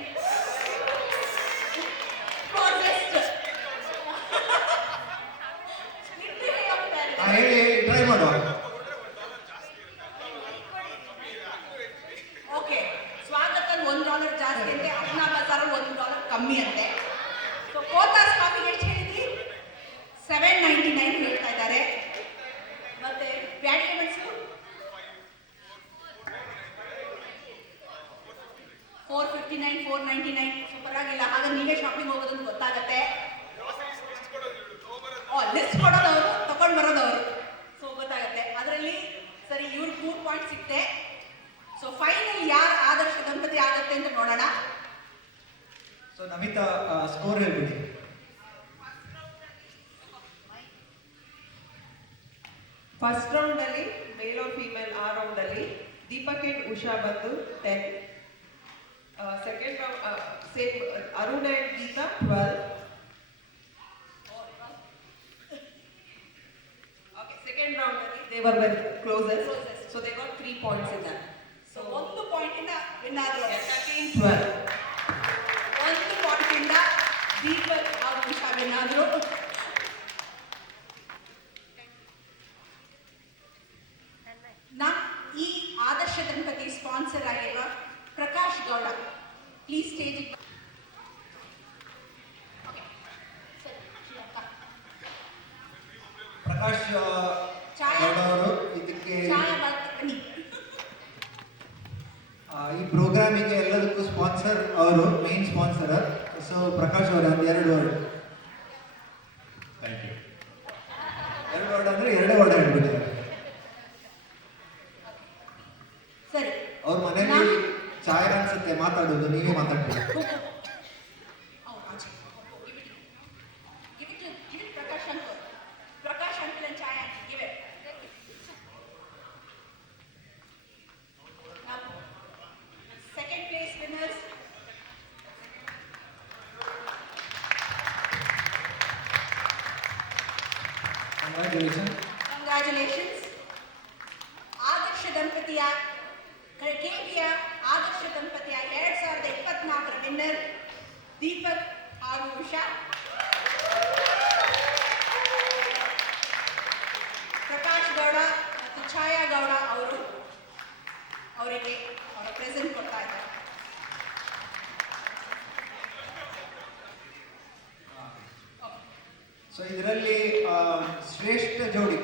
ಹೇಳಿ, ಟ್ರೈ ಮಾಡುವ. ಓಕೆ, ಸ್ವಾಗತಲ್ಲಿ $1 ಜಾಸ್ತಿ ಅಂತೆ, ಅಪ್ನಾ ಬಜಾರಲ್ಲಿ $1 ಕಮ್ಮಿ ಅಂತೆ. ಸೊ ಕೋತಾಸ್ ಕಾಫಿಗೆ ಎಷ್ಟು ಹೇಳಿದ್ರಿ? $7.99 ಹೇಳ್ತಾ ಇದ್ದಾರೆ. ಮತ್ತೆ ಬ್ಯಾಡಿಗೆ ಮೆಣಸು $4.59, $4.99. ಸೂಪರ್ ಆಗಿಲ್ಲ. ಹಾಗಾದ್ರೆ ನೀವೇ ಶಾಪಿಂಗ್ ಹೋಗೋದಂತ ಗೊತ್ತಾಗತ್ತೆ. ಲಿಸ್ಟ್ ಕೊಡೋದು ಅವರು, ತಗೊಂಡು ಬರೋದು ಅವರು. ಸೊ ಗೊತ್ತಾಗತ್ತೆ ಅದರಲ್ಲಿ. ಸರಿ, ಇವ್ರಿಗೆ 2 ಪಾಯಿಂಟ್ ಸಿಕ್ತೆ. ಸೊ ಫೈನಲ್ ಯಾರು ಆದರ್ಶ ದಂಪತಿ ಆಗತ್ತೆ ಅಂತ ನೋಡೋಣ. ಸೊ ನಮಿತಾ ಸ್ಕೋರ್ ಹೇಳ್ಬಿಡಿ. ಫಸ್ಟ್ ರೌಂಡ್ ಅಲ್ಲಿ ಮೇಲ್ ಆರ್ ಫೀಮೇಲ್ ಆ ರೌಂಡ್ ಅಲ್ಲಿ ದೀಪಕ್ ಅಂಡ್ ಉಷಾ ಬಂದು 10. Second round same Arun and Geetha 12. they were very closest. So they got 3 points in that. So 1 ಪಾಯಿಂಟಿಂದ ವಿನ್ ಆದ್ರು. 12. 1 ಪಾಯಿಂಟಿಂದ ದೀಪಕ್ ಹಾಗೂ ಉಷಾ ವಿನ್ ಆದ್ರು. ಈ ಆದರ್ಶ ದಂಪತಿ ಸ್ಪಾನ್ಸರ್ ಆಗಿರುವ ಪ್ರಕಾಶ್ ಗೌಡ ಪ್ಲೀಸ್ ಸ್ಟೇಜ್. ಪ್ರಕಾಶ್ ಛಾಯಾ. ಗೌಡ ಅವರು ಇದಕ್ಕೆ ಛಾಯಾ ಬನ್ನಿ. ಈ ಪ್ರೋಗ್ರಾಮಿಗೆ ಎಲ್ಲದಕ್ಕೂ ಸ್ಪಾನ್ಸರ್ ಅವರು, ಮೇನ್ ಸ್ಪಾನ್ಸರ್. ಸೊ ಪ್ರಕಾಶ್ ಅವರ ಒಂದು 2 ವರ್ಡ್. Thank you. 2 ವರ್ಡ್ ಅಂದ್ರೆ 2 ವರ್ಡ್ ಹೇಳ್ಬಿಟ್ಟಿದ್ದಾರೆ. ಸರಿ, ಅವ್ರ ಮನೇಲಿ ಚಾಯ್ ಅನ್ಸುತ್ತೆ ಮಾತಾಡೋದು, ನೀವೇ ಮಾತಾಡ್ತೀರಿ. Prakash uncle. Prakash uncle and Chhaya, give it. Now, second place winners. Congratulation. Congratulations. ಆದರ್ಶ ದಂಪತಿಯ ಕೆಬಿಯ ಆದರ್ಶ ದಂಪತಿಯ 2024 ವಿನ್ನರ್ ದೀಪಕ್ ಹಾಗೂ ಉಷಾ. ಪ್ರಕಾಶ್ ಗೌಡ ಮತ್ತು ಛಾಯಾ ಗೌಡ ಅವರಿಗೆ ಅವರ ಪ್ರೆಸೆಂಟ್ ಕೊಡ್ತಾ ಇದ್ದಾರೆ. ಸೊ ಇದರಲ್ಲಿ ಶ್ರೇಷ್ಠ ಜೋಡಿ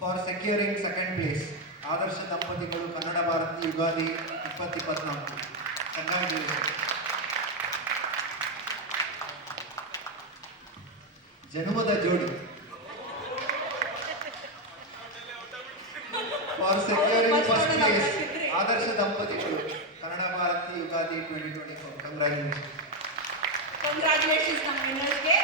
ಫಾರ್ ಸೆಕ್ಯೂರಿಂಗ್ ಸೆಕೆಂಡ್ ಪ್ಲೇಸ್ ಆದರ್ಶ ದಂಪತಿಗಳು ಕನ್ನಡ ಭಾರತಿ ಯುಗಾದಿ 2024. ಕಂಗ್ರ್ಯಾಚುಲೇಷನ್. ಜನುಮದ ಜೋಡಿ ಫಾರ್ ಸೆಕ್ಯೂರಿಂಗ್ ಫಸ್ಟ್ ಪ್ಲೇಸ್ ಆದರ್ಶ ದಂಪತಿಗಳು ಕನ್ನಡ ಭಾರತಿ ಯುಗಾದಿ 2024. ಕಂಗ್ರ್ಯಾಚುಲೇಷನ್. ಕಂಗ್ರ್ಯಾಚುಲೇಷನ್ಸ್ ನಮ್ಮ ವಿನ್ನರ್ಸ್ಗೆ.